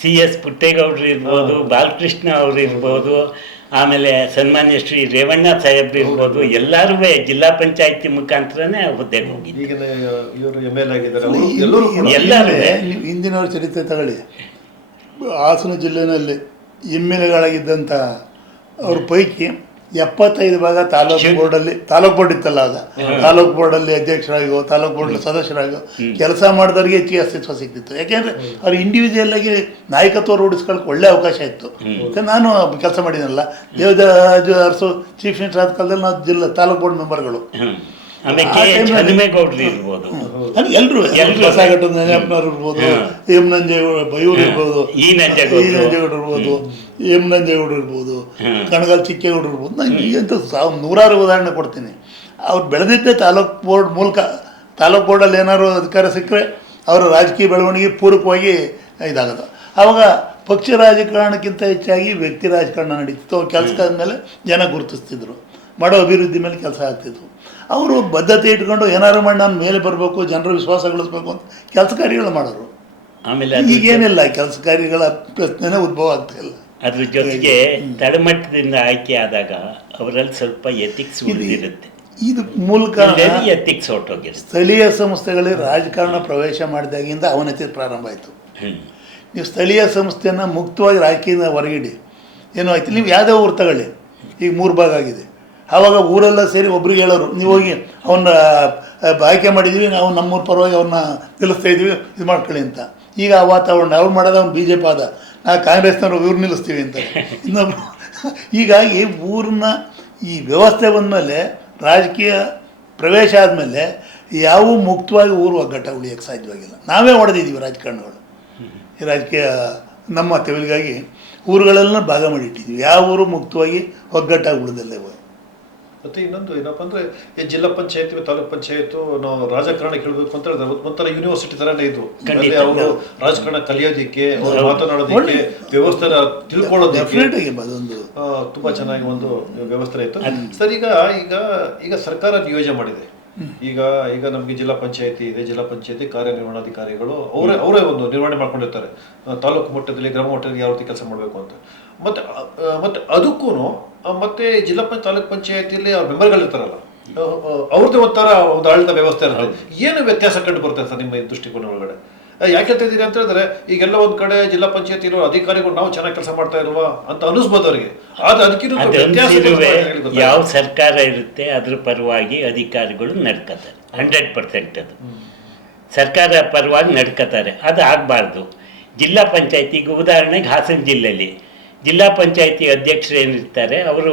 CS ಪುಟ್ಟೇಗೌಡರು ಇರ್ಬೋದು, ಬಾಲಕೃಷ್ಣ ಅವರು ಇರ್ಬೋದು, ಆಮೇಲೆ ಸನ್ಮಾನ್ಯ ಶ್ರೀ ರೇವಣ್ಣ ಸಾಹೇಬ್ರು ಇರ್ಬೋದು, ಎಲ್ಲರೂ ಜಿಲ್ಲಾ ಪಂಚಾಯತಿ ಮುಖಾಂತರನೇ ಹುದ್ದೆಗೆ ಹೋಗಿದ್ದು. ಈಗ ಇವರು MLA ಆಗಿದ್ದಾರೆ. ಎಲ್ಲರೂ ಹಿಂದಿನವ್ರ ಚರಿತ್ರೆ ತಗೊಳ್ಳಿ. ಹಾಸನ ಜಿಲ್ಲೆಯಲ್ಲಿ MLAಗಳಾಗಿದ್ದಂಥ ಅವ್ರ ಪೈಕಿ 75 ಭಾಗ ತಾಲೂಕು ಬೋರ್ಡ್ ಇತ್ತಲ್ಲ, ಆಗ ತಾಲೂಕು ಬೋರ್ಡಲ್ಲಿ ಅಧ್ಯಕ್ಷರಾಗೋ ತಾಲೂಕು ಬೋರ್ಡ್ ಸದಸ್ಯರಾಗೋ ಕೆಲಸ ಮಾಡಿದವ್ರಿಗೆ ಹೆಚ್ಚಿಗೆ ಅಸ್ತಿತ್ವ ಸಿಗ್ತಿತ್ತು. ಯಾಕೆಂದರೆ ಅವ್ರು ಇಂಡಿವಿಜುವಲ್ ಆಗಿ ನಾಯಕತ್ವ ರೂಢಿಸ್ಕೊಳ್ಳೋಕೆ ಒಳ್ಳೆ ಅವಕಾಶ ಇತ್ತು. ನಾನು ಕೆಲಸ ಮಾಡಿದ್ನಲ್ಲ, ದೇವರಾಜು ಅರಸು ಚೀಫ್ ಮಿನಿಸ್ಟರ್ ಆದ ಕಾಲದಲ್ಲಿ ನಾವು ತಾಲೂಕು ಬೋರ್ಡ್ ಮೆಂಬರ್ಗಳು. ಎಲ್ಲರೂ ನೆನಪನವ್ರು ಇರ್ಬೋದು, ಎಂ ನಂಜೇಗೌಡ ಬೈಯೂರು ಇರ್ಬೋದು, ಈ ನಂಜೇಗೌಡರು ಇರ್ಬೋದು, ಎಂ ನಂಜೇಗೌಡರು ಇರ್ಬೋದು, ಕಣಗಾಲ್ ಚಿಕ್ಕೇಗೌಡರು ಇರ್ಬೋದು. ನಾನು ಈಗಂತೂ 100 ಉದಾಹರಣೆ ಕೊಡ್ತೀನಿ. ಅವ್ರು ಬೆಳೆದಿದ್ದೇ ತಾಲೂಕು ಬೋರ್ಡ್ ಮೂಲಕ. ತಾಲೂಕು ಬೋರ್ಡಲ್ಲಿ ಏನಾದ್ರು ಅಧಿಕಾರ ಸಿಕ್ಕರೆ ಅವರ ರಾಜಕೀಯ ಬೆಳವಣಿಗೆ ಪೂರಕವಾಗಿ ಇದಾಗೋದು. ಆವಾಗ ಪಕ್ಷ ರಾಜಕಾರಣಕ್ಕಿಂತ ಹೆಚ್ಚಾಗಿ ವ್ಯಕ್ತಿ ರಾಜಕಾರಣ ನಡೀತಿತ್ತು. ಅವ್ರು ಕೆಲಸದ ಮೇಲೆ ಜನ ಗುರುತಿಸ್ತಿದ್ರು, ಮಾಡೋ ಅಭಿವೃದ್ಧಿ ಮೇಲೆ ಕೆಲಸ ಆಗ್ತಿತ್ತು. ಅವರು ಬದ್ಧತೆ ಇಟ್ಕೊಂಡು ಏನಾದ್ರು ಮಾಡಿ ನಾನು ಮೇಲೆ ಬರಬೇಕು, ಜನರ ವಿಶ್ವಾಸ ಗಳಿಸ್ಬೇಕು ಅಂತ ಕೆಲಸ ಕಾರ್ಯಗಳು ಮಾಡೋರು. ಆಮೇಲೆ ಈಗೇನಿಲ್ಲ, ಕೆಲಸ ಕಾರ್ಯಗಳ ಪ್ರಶ್ನೆನೇ ಉದ್ಭವ ಆಗ್ತಾ ಇಲ್ಲ. ಅದ್ರ ಜೊತೆಗೆ ತಳಮಟ್ಟದಿಂದ ಆಯ್ಕೆ ಆದಾಗ ಅವರಲ್ಲಿ ಸ್ವಲ್ಪ ಎಥಿಕ್ಸ್ ಉಳಿದಿರುತ್ತೆ. ಇದು ಮೂಲಕ ಎಥಿಕ್ಸ್ ಹೊರಟೋಗಿರುತ್ತೆ. ಸ್ಥಳೀಯ ಸಂಸ್ಥೆಗಳಲ್ಲಿ ರಾಜಕಾರಣ ಪ್ರವೇಶ ಮಾಡಿದಾಗಿಂದ ಅವನತಿ ಪ್ರಾರಂಭ ಆಯಿತು. ನೀವು ಸ್ಥಳೀಯ ಸಂಸ್ಥೆಯನ್ನು ಮುಕ್ತವಾಗಿ ರಾಜಕೀಯದಿಂದ ಹೊರಗಿಡಿ, ಏನೋ ಆಯ್ತು. ನೀವು ಯಾವುದೇ ಊರು ತಗೊಳ್ಳಿ, ಈಗ 3 ಭಾಗ ಆಗಿದೆ. ಆವಾಗ ಊರೆಲ್ಲ ಸೇರಿ ಒಬ್ರಿಗೆ ಹೇಳೋರು, ನೀವು ಹೋಗಿ ಅವನ್ನ ಆಯ್ಕೆ ಮಾಡಿದ್ದೀವಿ, ನಾವು ನಮ್ಮೂರ ಪರವಾಗಿ ಅವ್ರನ್ನ ನಿಲ್ಲಿಸ್ತಾ ಇದ್ದೀವಿ, ಇದು ಮಾಡ್ಕೊಳ್ಳಿ ಅಂತ. ಈಗ ಆ ವಾತಾವರಣ ಅವ್ರು ಮಾಡೋದು ಅವ್ನು BJP ಆದ, ನಾವು ಕಾಂಗ್ರೆಸ್ನವ್ರು ಇವ್ರು ನಿಲ್ಲಿಸ್ತೀವಿ ಅಂತ ಇನ್ನೊಬ್ರು. ಹೀಗಾಗಿ ಊರನ್ನ ಈ ವ್ಯವಸ್ಥೆ ಬಂದಮೇಲೆ, ರಾಜಕೀಯ ಪ್ರವೇಶ ಆದಮೇಲೆ ಯಾವ ಮುಕ್ತವಾಗಿ ಊರು ಒಗ್ಗಟ್ಟ ಉಳಿಯೋಕ್ಕೆ ಸಾಧ್ಯವಾಗಿಲ್ಲ. ನಾವೇ ಹೊಡೆದಿದ್ದೀವಿ ರಾಜಕಾರಣಗಳು. ಈ ರಾಜಕೀಯ ನಮ್ಮ ತೆವಲಿಗಾಗಿ ಊರುಗಳೆಲ್ಲ ಭಾಗ ಮಾಡಿಟ್ಟಿದ್ದೀವಿ. ಯಾವ ಊರು ಮುಕ್ತವಾಗಿ ಒಗ್ಗಟ್ಟಾಗಿ ಉಳಿದಲ್ಲೇ ಹೋಗಿ. ಮತ್ತು ಇನ್ನೊಂದು ಏನಪ್ಪ ಅಂದರೆ, ಈ ಜಿಲ್ಲಾ ಪಂಚಾಯತಿ ತಾಲೂಕ್ ಪಂಚಾಯತ್ ನಾವು ರಾಜಕಾರಣ ಕೇಳಬೇಕು ಅಂತ ಹೇಳಿದ್ರೆ ಒಂಥರ ಯೂನಿವರ್ಸಿಟಿ ಥರನೇ ಇದು. ಅವರು ರಾಜಕಾರಣ ಕಲಿಯೋದಕ್ಕೆ, ಅವರು ಮಾತನಾಡೋದಕ್ಕೆ, ವ್ಯವಸ್ಥೆನ ತಿಳ್ಕೊಳ್ಳೋದಕ್ಕೆ ಅದೊಂದು ತುಂಬ ಚೆನ್ನಾಗಿ ಒಂದು ವ್ಯವಸ್ಥೆ ಇತ್ತು. ಸರ್, ಈಗ ಸರ್ಕಾರ ನಿಯೋಜನೆ ಮಾಡಿದೆ. ಈಗ ನಮಗೆ ಜಿಲ್ಲಾ ಪಂಚಾಯತಿ ಇದೆ. ಜಿಲ್ಲಾ ಪಂಚಾಯತಿ ಕಾರ್ಯನಿರ್ವಹಣಾಧಿಕಾರಿಗಳು ಅವರೇ ಒಂದು ನಿರ್ವಹಣೆ ಮಾಡ್ಕೊಂಡಿರ್ತಾರೆ. ತಾಲೂಕು ಮಟ್ಟದಲ್ಲಿ, ಗ್ರಾಮ ಮಟ್ಟದಲ್ಲಿ ಯಾವ ರೀತಿ ಕೆಲಸ ಮಾಡಬೇಕು ಅಂತ. ಮತ್ತೆ ಅದಕ್ಕೂ ಮತ್ತೆ ಜಿಲ್ಲಾ ತಾಲೂಕ್ ಪಂಚಾಯತಿಯಲ್ಲಿ ಅವ್ರ ಮೆಂಬರ್ಗಳಿರ್ತಾರಲ್ಲ, ಅವ್ರದ್ದು ಒಂಥರ ಒಂದು ಆಡಳಿತ ವ್ಯವಸ್ಥೆ ಇರುತ್ತೆ. ಏನು ವ್ಯತ್ಯಾಸ ಕಂಡು ಬರ್ತದೆ ಸರ್ ನಿಮ್ಮ ದೃಷ್ಟಿಕೋನ ಒಳಗಡೆ? ಯಾಕೆ ಹೇಳ್ತಿದ್ದೀರಿ ಅಂತ ಹೇಳಿದ್ರೆ, ಈಗೆಲ್ಲ ಒಂದ್ ಕಡೆ ಜಿಲ್ಲಾ ಪಂಚಾಯತಿ ಅಧಿಕಾರಿಗಳು ನಾವು ಚೆನ್ನಾಗಿ ಕೆಲಸ ಮಾಡ್ತಾ ಇಲ್ವಾ ಅಂತ ಅನಿಸ್ಬೋದು ಅವರಿಗೆ. ಯಾವ ಸರ್ಕಾರ ಇರುತ್ತೆ ಅದ್ರ ಪರವಾಗಿ ಅಧಿಕಾರಿಗಳು ನಡ್ಕೋತಾರೆ. 100% ಅದು ಸರ್ಕಾರ ಪರವಾಗಿ ನಡ್ಕೋತಾರೆ. ಅದು ಆಗಬಾರ್ದು. ಜಿಲ್ಲಾ ಪಂಚಾಯತಿಗೆ ಉದಾಹರಣೆಗೆ ಹಾಸನ ಜಿಲ್ಲೆಯಲ್ಲಿ ಜಿಲ್ಲಾ ಪಂಚಾಯತಿ ಅಧ್ಯಕ್ಷರು ಏನಿರ್ತಾರೆ, ಅವರು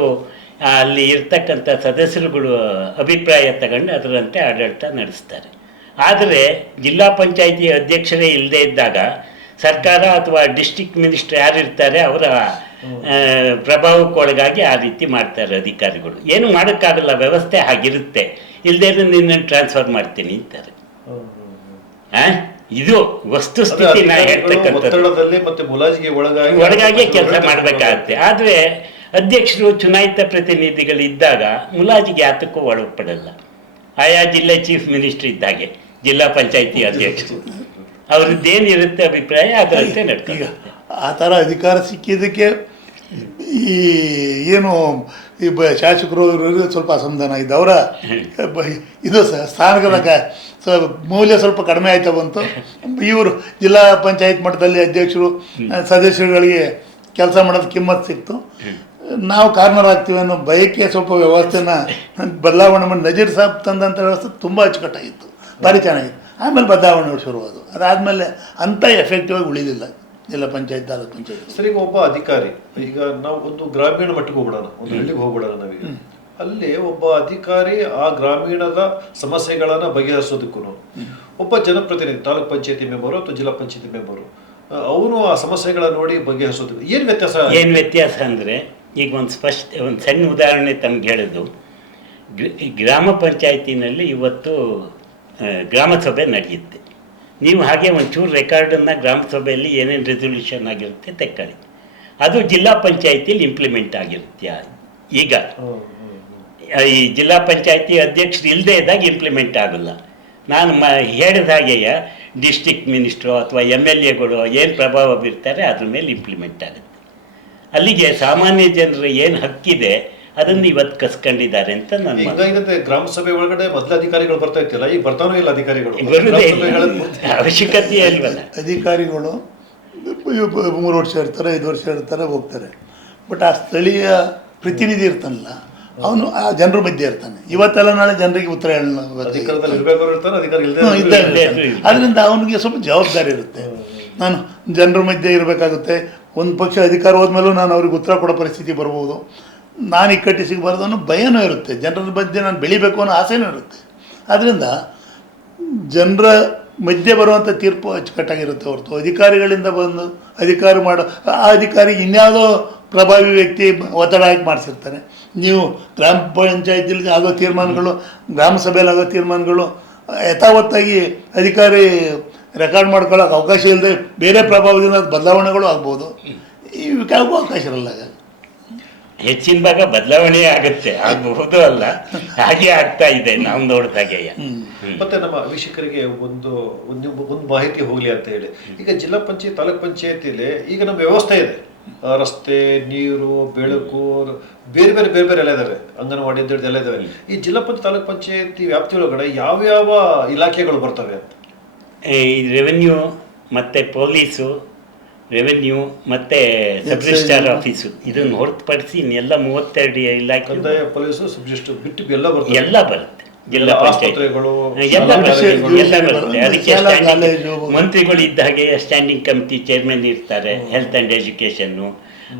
ಅಲ್ಲಿ ಇರ್ತಕ್ಕಂಥ ಸದಸ್ಯರುಗಳು ಅಭಿಪ್ರಾಯ ತಗೊಂಡು ಅದರಂತೆ ಆಡಳಿತ ನಡೆಸ್ತಾರೆ. ಆದರೆ ಜಿಲ್ಲಾ ಪಂಚಾಯತಿ ಅಧ್ಯಕ್ಷರೇ ಇಲ್ಲದೇ ಇದ್ದಾಗ ಸರ್ಕಾರ ಅಥವಾ ಡಿಸ್ಟ್ರಿಕ್ಟ್ ಮಿನಿಸ್ಟರ್ ಯಾರಿರ್ತಾರೆ ಅವರ ಪ್ರಭಾವಕ್ಕೊಳಗಾಗಿ ಆ ರೀತಿ ಮಾಡ್ತಾರೆ ಅಧಿಕಾರಿಗಳು. ಏನು ಮಾಡೋಕ್ಕಾಗಲ್ಲ, ವ್ಯವಸ್ಥೆ ಹಾಗಿರುತ್ತೆ. ಇಲ್ಲದೇ ನಿನ್ನನ್ನು ಟ್ರಾನ್ಸ್ಫರ್ ಮಾಡ್ತೀನಿ ಅಂತಾರೆ. ಇದು ವಸ್ತುಸ್ಥಿತಿ ನಾ ಹೇಳ್ತಕ್ಕಂಥದ್ದು. ಒಳಗಾಗಿ ಕೆಲಸ ಮಾಡಬೇಕಾಗತ್ತೆ. ಆದರೆ ಅಧ್ಯಕ್ಷರು ಚುನಾಯಿತ ಪ್ರತಿನಿಧಿಗಳಿದ್ದಾಗ ಮುಲಾಜಿಗೆ ಯಾತಕ್ಕೂ ಒಳಪಡಲ್ಲ. ಆಯಾ ಜಿಲ್ಲೆ ಚೀಫ್ ಮಿನಿಸ್ಟರ್ ಇದ್ದಾಗೆ ಜಿಲ್ಲಾ ಪಂಚಾಯತಿ ಅಧ್ಯಕ್ಷರು ಅವ್ರದ್ದೇನಿರುತ್ತೆ ಅಭಿಪ್ರಾಯ ಅದರಂತೆ ನಡ್ತೀಗ. ಆ ಥರ ಅಧಿಕಾರ ಸಿಕ್ಕಿದ್ದಕ್ಕೆ ಈ ಏನು ಈ ಶಾಸಕರು ಸ್ವಲ್ಪ ಅಸಮಾಧಾನ ಆಗಿದೆ. ಅವರ ಇದು ಸ್ಥಾನಗಳ ಮೌಲ್ಯ ಸ್ವಲ್ಪ ಕಡಿಮೆ ಆಯ್ತಾ ಬಂತು. ಇವರು ಜಿಲ್ಲಾ ಪಂಚಾಯತ್ ಮಟ್ಟದಲ್ಲಿ ಅಧ್ಯಕ್ಷರು ಸದಸ್ಯರುಗಳಿಗೆ ಕೆಲಸ ಮಾಡೋದು ಕಿಮ್ಮತ್ತು ಸಿಕ್ತು. ನಾವು ಕಾರ್ನರ್ ಆಗ್ತೀವಿ ಅನ್ನೋ ಬಯಕೆ ಸ್ವಲ್ಪ ವ್ಯವಸ್ಥೆನ ಬದಲಾವಣೆ ಮಾಡಿ ನಜೀರ್ ಸಾಬ್ ತಂದಂಥ ವ್ಯವಸ್ಥೆ ತುಂಬ ಅಚ್ಚುಕಟ್ಟಾಗಿತ್ತು, ಭಾರಿ ಚೆನ್ನಾಗಿತ್ತು. ಆಮೇಲೆ ಬದಲಾವಣೆಗಳು ಶುರುವಾದವು. ಅದಾದಮೇಲೆ ಅಂಥ ಎಫೆಕ್ಟಿವ್ ಆಗಿ ಉಳಿದಿಲ್ಲ ಜಿಲ್ಲಾ ಪಂಚಾಯತ್ ತಾಲೂಕು ಪಂಚಾಯತ್. ಸರಿ, ಈಗ ಒಬ್ಬ ಅಧಿಕಾರಿ, ಈಗ ನಾವು ಒಂದು ಗ್ರಾಮೀಣ ಮಟ್ಟಿಗೆ ಹೋಗ್ಬಿಡೋಣ, ಒಂದು ಹಳ್ಳಿಗೆ ಹೋಗ್ಬಿಡೋಣ ನಾವೀಗ. ಅಲ್ಲಿ ಒಬ್ಬ ಅಧಿಕಾರಿ ಆ ಗ್ರಾಮೀಣದ ಸಮಸ್ಯೆಗಳನ್ನು ಬಗೆಹರಿಸೋದಕ್ಕೂ ಒಬ್ಬ ಜನಪ್ರತಿನಿಧಿ, ತಾಲೂಕ್ ಪಂಚಾಯತಿ ಮೆಂಬರು ಅಥವಾ ಜಿಲ್ಲಾ ಪಂಚಾಯತಿ ಮೆಂಬರು, ಅವನು ಆ ಸಮಸ್ಯೆಗಳನ್ನ ನೋಡಿ ಬಗೆಹರಿಸೋದಕ್ಕೆ ಏನು ವ್ಯತ್ಯಾಸ ಅಂದರೆ, ಈಗ ಒಂದು ಸಣ್ಣ ಉದಾಹರಣೆ ತಮ್ಗೆ ಹೇಳೋದು. ಗ್ರಾಮ ಪಂಚಾಯತಿನಲ್ಲಿ ಇವತ್ತು ಗ್ರಾಮ ಸಭೆ ನಡೆಯುತ್ತೆ. ನೀವು ಹಾಗೆ ಒಂಚೂರು ರೆಕಾರ್ಡನ್ನು ಗ್ರಾಮ ಸಭೆಯಲ್ಲಿ ಏನೇನು ರೆಸೊಲ್ಯೂಷನ್ ಆಗಿರುತ್ತೆ ತೆಕ್ಕಳಿ, ಅದು ಜಿಲ್ಲಾ ಪಂಚಾಯತಿಯಲ್ಲಿ ಇಂಪ್ಲಿಮೆಂಟ್ ಆಗಿರುತ್ತೆ. ಈಗ ಈ ಜಿಲ್ಲಾ ಪಂಚಾಯತಿ ಅಧ್ಯಕ್ಷರು ಇಲ್ಲದೇ ಇದ್ದಾಗ ಇಂಪ್ಲಿಮೆಂಟ್ ಆಗೋಲ್ಲ. ನಾನು ಹೇಳಿದ ಹಾಗೆಯೇ ಡಿಸ್ಟ್ರಿಕ್ಟ್ ಮಿನಿಸ್ಟ್ರು ಅಥವಾ MLAಗಳು ಏನು ಪ್ರಭಾವ ಬೀರ್ತಾರೆ ಅದ್ರ ಮೇಲೆ ಇಂಪ್ಲಿಮೆಂಟ್ ಆಗುತ್ತೆ. ಅಲ್ಲಿಗೆ ಸಾಮಾನ್ಯ ಜನರ ಏನು ಹಕ್ಕಿದೆ ಅದನ್ನು ಇವತ್ತು ಕಸ್ಕೊಂಡಿದ್ದಾರೆ ಅಂತ ನಾನು. ಗ್ರಾಮ ಸಭೆ ಒಳಗಡೆ ಮೊದಲು ಅಧಿಕಾರಿಗಳು ಬರ್ತಾ ಇತ್ತಿಲ್ಲ, ಈಗ ಬರ್ತಾನೂ ಇಲ್ಲ ಅಧಿಕಾರಿಗಳು. ಅವಶ್ಯಕತೆ ಇಲ್ವಲ್ಲ. ಅಧಿಕಾರಿಗಳು 3 ವರ್ಷ ಇರ್ತಾರೆ, 5 ವರ್ಷ ಇರ್ತಾರೆ, ಹೋಗ್ತಾರೆ. ಬಟ್ ಆ ಸ್ಥಳೀಯ ಪ್ರತಿನಿಧಿ ಇರ್ತಾನಲ್ಲ, ಅವನು ಆ ಜನರ ಮಧ್ಯೆ ಇರ್ತಾನೆ. ಇವತ್ತೆಲ್ಲ ನಾಳೆ ಜನರಿಗೆ ಉತ್ತರ ಅದರಿಂದ ಅವನಿಗೆ ಸ್ವಲ್ಪ ಜವಾಬ್ದಾರಿ ಇರುತ್ತೆ. ನಾನು ಜನರ ಮಧ್ಯೆ ಇರಬೇಕಾಗುತ್ತೆ. ಒಂದು ಪಕ್ಷ ಅಧಿಕಾರ ಹೋದ್ಮೇಲೂ ನಾನು ಅವ್ರಿಗೆ ಉತ್ತರ ಕೊಡೋ ಪರಿಸ್ಥಿತಿ ಬರ್ಬೋದು. ನಾನು ಇಕ್ಕಟ್ಟು ಸಿಗಬಾರ್ದು ಅನ್ನೋ ಭಯನೂ ಇರುತ್ತೆ. ಜನರ ಮಧ್ಯೆ ನಾನು ಬೆಳಿಬೇಕು ಅನ್ನೋ ಆಸೆನೂ ಇರುತ್ತೆ. ಆದ್ದರಿಂದ ಜನರ ಮಧ್ಯೆ ಬರುವಂಥ ತೀರ್ಪು ಅಚ್ಚುಕಟ್ಟಾಗಿರುತ್ತೆ ಹೊರತು ಅಧಿಕಾರಿಗಳಿಂದ ಬಂದು ಅಧಿಕಾರ ಮಾಡೋ ಆ ಅಧಿಕಾರಿಗೆ ಇನ್ಯಾವುದೋ ಪ್ರಭಾವಿ ವ್ಯಕ್ತಿ ಒತ್ತಡ ಹಾಕಿ ಮಾಡಿಸಿರ್ತಾನೆ. ನೀವು ಗ್ರಾಮ ಪಂಚಾಯತಿಲಿ ಆಗೋ ತೀರ್ಮಾನಗಳು, ಗ್ರಾಮ ಸಭೆಯಲ್ಲಿ ಆಗೋ ತೀರ್ಮಾನಗಳು ಯಥಾವತ್ತಾಗಿ ಅಧಿಕಾರಿ ರೆಕಾರ್ಡ್ ಮಾಡ್ಕೊಳ್ಳೋಕೆ ಅವಕಾಶ ಇಲ್ಲದೆ ಬೇರೆ ಪ್ರಭಾವದಿಂದ ಬದಲಾವಣೆಗಳು ಆಗ್ಬೋದು. ಇವಕ್ಕಾಗೂ ಅವಕಾಶ ಇರಲ್ಲ. ಹೆಚ್ಚಿನ ಭಾಗ ಬದಲಾವಣೆ ಆಗುತ್ತೆ, ಆಗಬಹುದು ಅಲ್ಲ, ಹಾಗೆ ಆಗ್ತಾ ಇದೆ ನಾವು ನೋಡಿದಾಗೆ. ಮತ್ತೆ ನಮ್ಮ ವೀಕ್ಷಕರಿಗೆ ಒಂದು ಮಾಹಿತಿ ಹೋಗ್ಲಿ ಅಂತ ಹೇಳಿ, ಈಗ ಜಿಲ್ಲಾ ಪಂಚಾಯತ್ ತಾಲೂಕ್ ಪಂಚಾಯತಿಲಿ ಈಗ ನಮ್ಮ ವ್ಯವಸ್ಥೆ ಇದೆ. ರಸ್ತೆ, ನೀರು, ಬೆಳಕು, ಬೇರೆ ಬೇರೆ ಬೇರೆ ಬೇರೆ ಎಲ್ಲ ಇದಾವೆ, ಅಂಗನವಾಡಿ ಅಂತ ಎಲ್ಲ ಇದಾವೆ. ಈ ಜಿಲ್ಲಾ ಪಂಚಾಯತ್ ತಾಲೂಕ್ ಪಂಚಾಯತಿ ವ್ಯಾಪ್ತಿ ಒಳಗಡೆ ಯಾವ್ಯಾವ ಇಲಾಖೆಗಳು ಬರ್ತವೆ ಅಂತ? ಈ ರೆವೆನ್ಯೂ ಮತ್ತು ಪೊಲೀಸು, ರೆವೆನ್ಯೂ ಮತ್ತು ಸಬ್ ರಿಜಿಸ್ಟ್ರಾರ್ ಆಫೀಸು, ಇದನ್ನು ಹೊರತುಪಡಿಸಿ ಇನ್ನೆಲ್ಲ 32 ಇಲಾಖೆ, ಕಂದಾಯ, ಪೊಲೀಸು, ಸಬ್ಜೆಕ್ಟ್ ಬಿಟ್ಟು ಎಲ್ಲ ಬರ್ತವೆ. ಎಲ್ಲ ಬರುತ್ತೆ. ಜಿಲ್ಲಾ ಪಂಚಾಯತ್ ಆಸ್ಪತ್ರೆಗಳು, ಎಲ್ಲ ಬರುತ್ತೆ, ಎಲ್ಲ ಬರುತ್ತೆ. ಅದಕ್ಕೆ ಸ್ಟ್ಯಾಂಡಿಂಗ್ ಕಾಲೇಜು, ಮಂತ್ರಿಗಳು ಇದ್ದ ಹಾಗೆ ಸ್ಟ್ಯಾಂಡಿಂಗ್ ಕಮಿಟಿ ಚೇರ್ಮನ್ ಇರ್ತಾರೆ, ಹೆಲ್ತ್ ಆ್ಯಂಡ್ ಎಜುಕೇಷನ್ನು,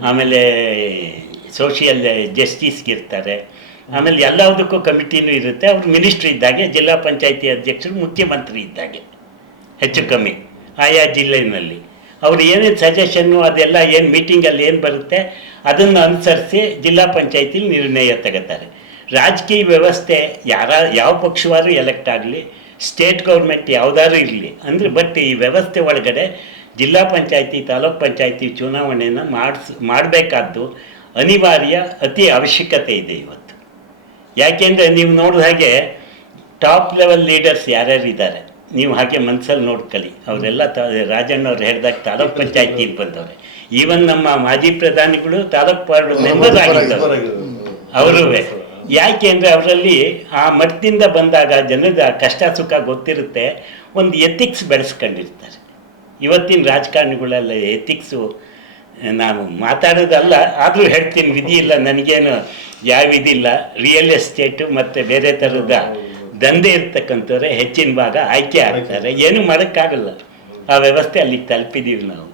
ಆಮೇಲೆ ಸೋಷಿಯಲ್ ಜಸ್ಟಿಸ್ಗೆ ಇರ್ತಾರೆ, ಆಮೇಲೆ ಎಲ್ಲದಕ್ಕೂ ಕಮಿಟಿನೂ ಇರುತ್ತೆ. ಅವರು ಮಿನಿಸ್ಟ್ರಿ ಇದ್ದಾಗೆ, ಜಿಲ್ಲಾ ಪಂಚಾಯತಿ ಅಧ್ಯಕ್ಷರು ಮುಖ್ಯಮಂತ್ರಿ ಇದ್ದಾಗೆ ಹೆಚ್ಚು ಕಮ್ಮಿ ಆಯಾ ಜಿಲ್ಲೆಯಲ್ಲಿ. ಅವರು ಏನೇನು ಸಜೆಷನ್ನು ಅದೆಲ್ಲ ಏನು ಮೀಟಿಂಗಲ್ಲಿ ಏನು ಬರುತ್ತೆ ಅದನ್ನು ಅನುಸರಿಸಿ ಜಿಲ್ಲಾ ಪಂಚಾಯತಿಲಿ ನಿರ್ಣಯ ತಗೋತಾರೆ. ರಾಜಕೀಯ ವ್ಯವಸ್ಥೆ ಯಾವ ಪಕ್ಷವಾರು ಎಲೆಕ್ಟ್ ಆಗಲಿ, ಸ್ಟೇಟ್ ಗೌರ್ಮೆಂಟ್ ಯಾವುದಾದ್ರೂ ಇರಲಿ ಅಂದರೆ, ಬಟ್ ಈ ವ್ಯವಸ್ಥೆ ಒಳಗಡೆ ಜಿಲ್ಲಾ ಪಂಚಾಯತಿ, ತಾಲೂಕ್ ಪಂಚಾಯತಿ ಚುನಾವಣೆಯನ್ನು ಮಾಡಬೇಕಾದ್ದು ಅನಿವಾರ್ಯ, ಅತಿ ಅವಶ್ಯಕತೆ ಇದೆ ಇವತ್ತು. ಯಾಕೆಂದರೆ ನೀವು ನೋಡಿದ ಹಾಗೆ ಟಾಪ್ ಲೆವೆಲ್ ಲೀಡರ್ಸ್ ಯಾರ್ಯಾರು ಇದ್ದಾರೆ ನೀವು ಹಾಗೆ ಮನಸ್ಸಲ್ಲಿ ನೋಡ್ಕೊಳ್ಳಿ. ಅವರೆಲ್ಲ ರಾಜಣ್ಣವ್ರು ಹೇಳಿದಾಗ ತಾಲೂಕ್ ಪಂಚಾಯತಿಗೆ ಬಂದವ್ರೆ. ಈವನ್ ನಮ್ಮ ಮಾಜಿ ಪ್ರಧಾನಿಗಳು ತಾಲೂಕ್ ಮೆಂಬರ್ ಆಗಿದ್ದವರು ಅವರು. ಯಾಕೆ ಅಂದರೆ ಅವರಲ್ಲಿ ಆ ಮಟ್ಟದಿಂದ ಬಂದಾಗ ಜನದ ಕಷ್ಟ ಸುಖ ಗೊತ್ತಿರುತ್ತೆ, ಒಂದು ಎಥಿಕ್ಸ್ ಬೆಳೆಸ್ಕೊಂಡಿರ್ತಾರೆ. ಇವತ್ತಿನ ರಾಜಕಾರಣಿಗಳೆಲ್ಲ ಎಥಿಕ್ಸು ನಾನು ಮಾತಾಡೋದಲ್ಲ, ಆದರೂ ಹೇಳ್ತೀನಿ, ವಿಧಿ ಇಲ್ಲ ನನಗೇನು ಯಾವ ಇದಿಲ್ಲ. ರಿಯಲ್ ಎಸ್ಟೇಟು ಮತ್ತು ಬೇರೆ ಥರದ ದಂಧೆ ಇರ್ತಕ್ಕಂಥವ್ರೆ ಹೆಚ್ಚಿನ ಭಾಗ ಆಯ್ಕೆ ಆಗ್ತಾರೆ. ಏನು ಮಾಡೋಕ್ಕಾಗಲ್ಲ, ಆ ವ್ಯವಸ್ಥೆ ಅಲ್ಲಿಗೆ ತಲುಪಿದ್ದೀವಿ ನಾವು.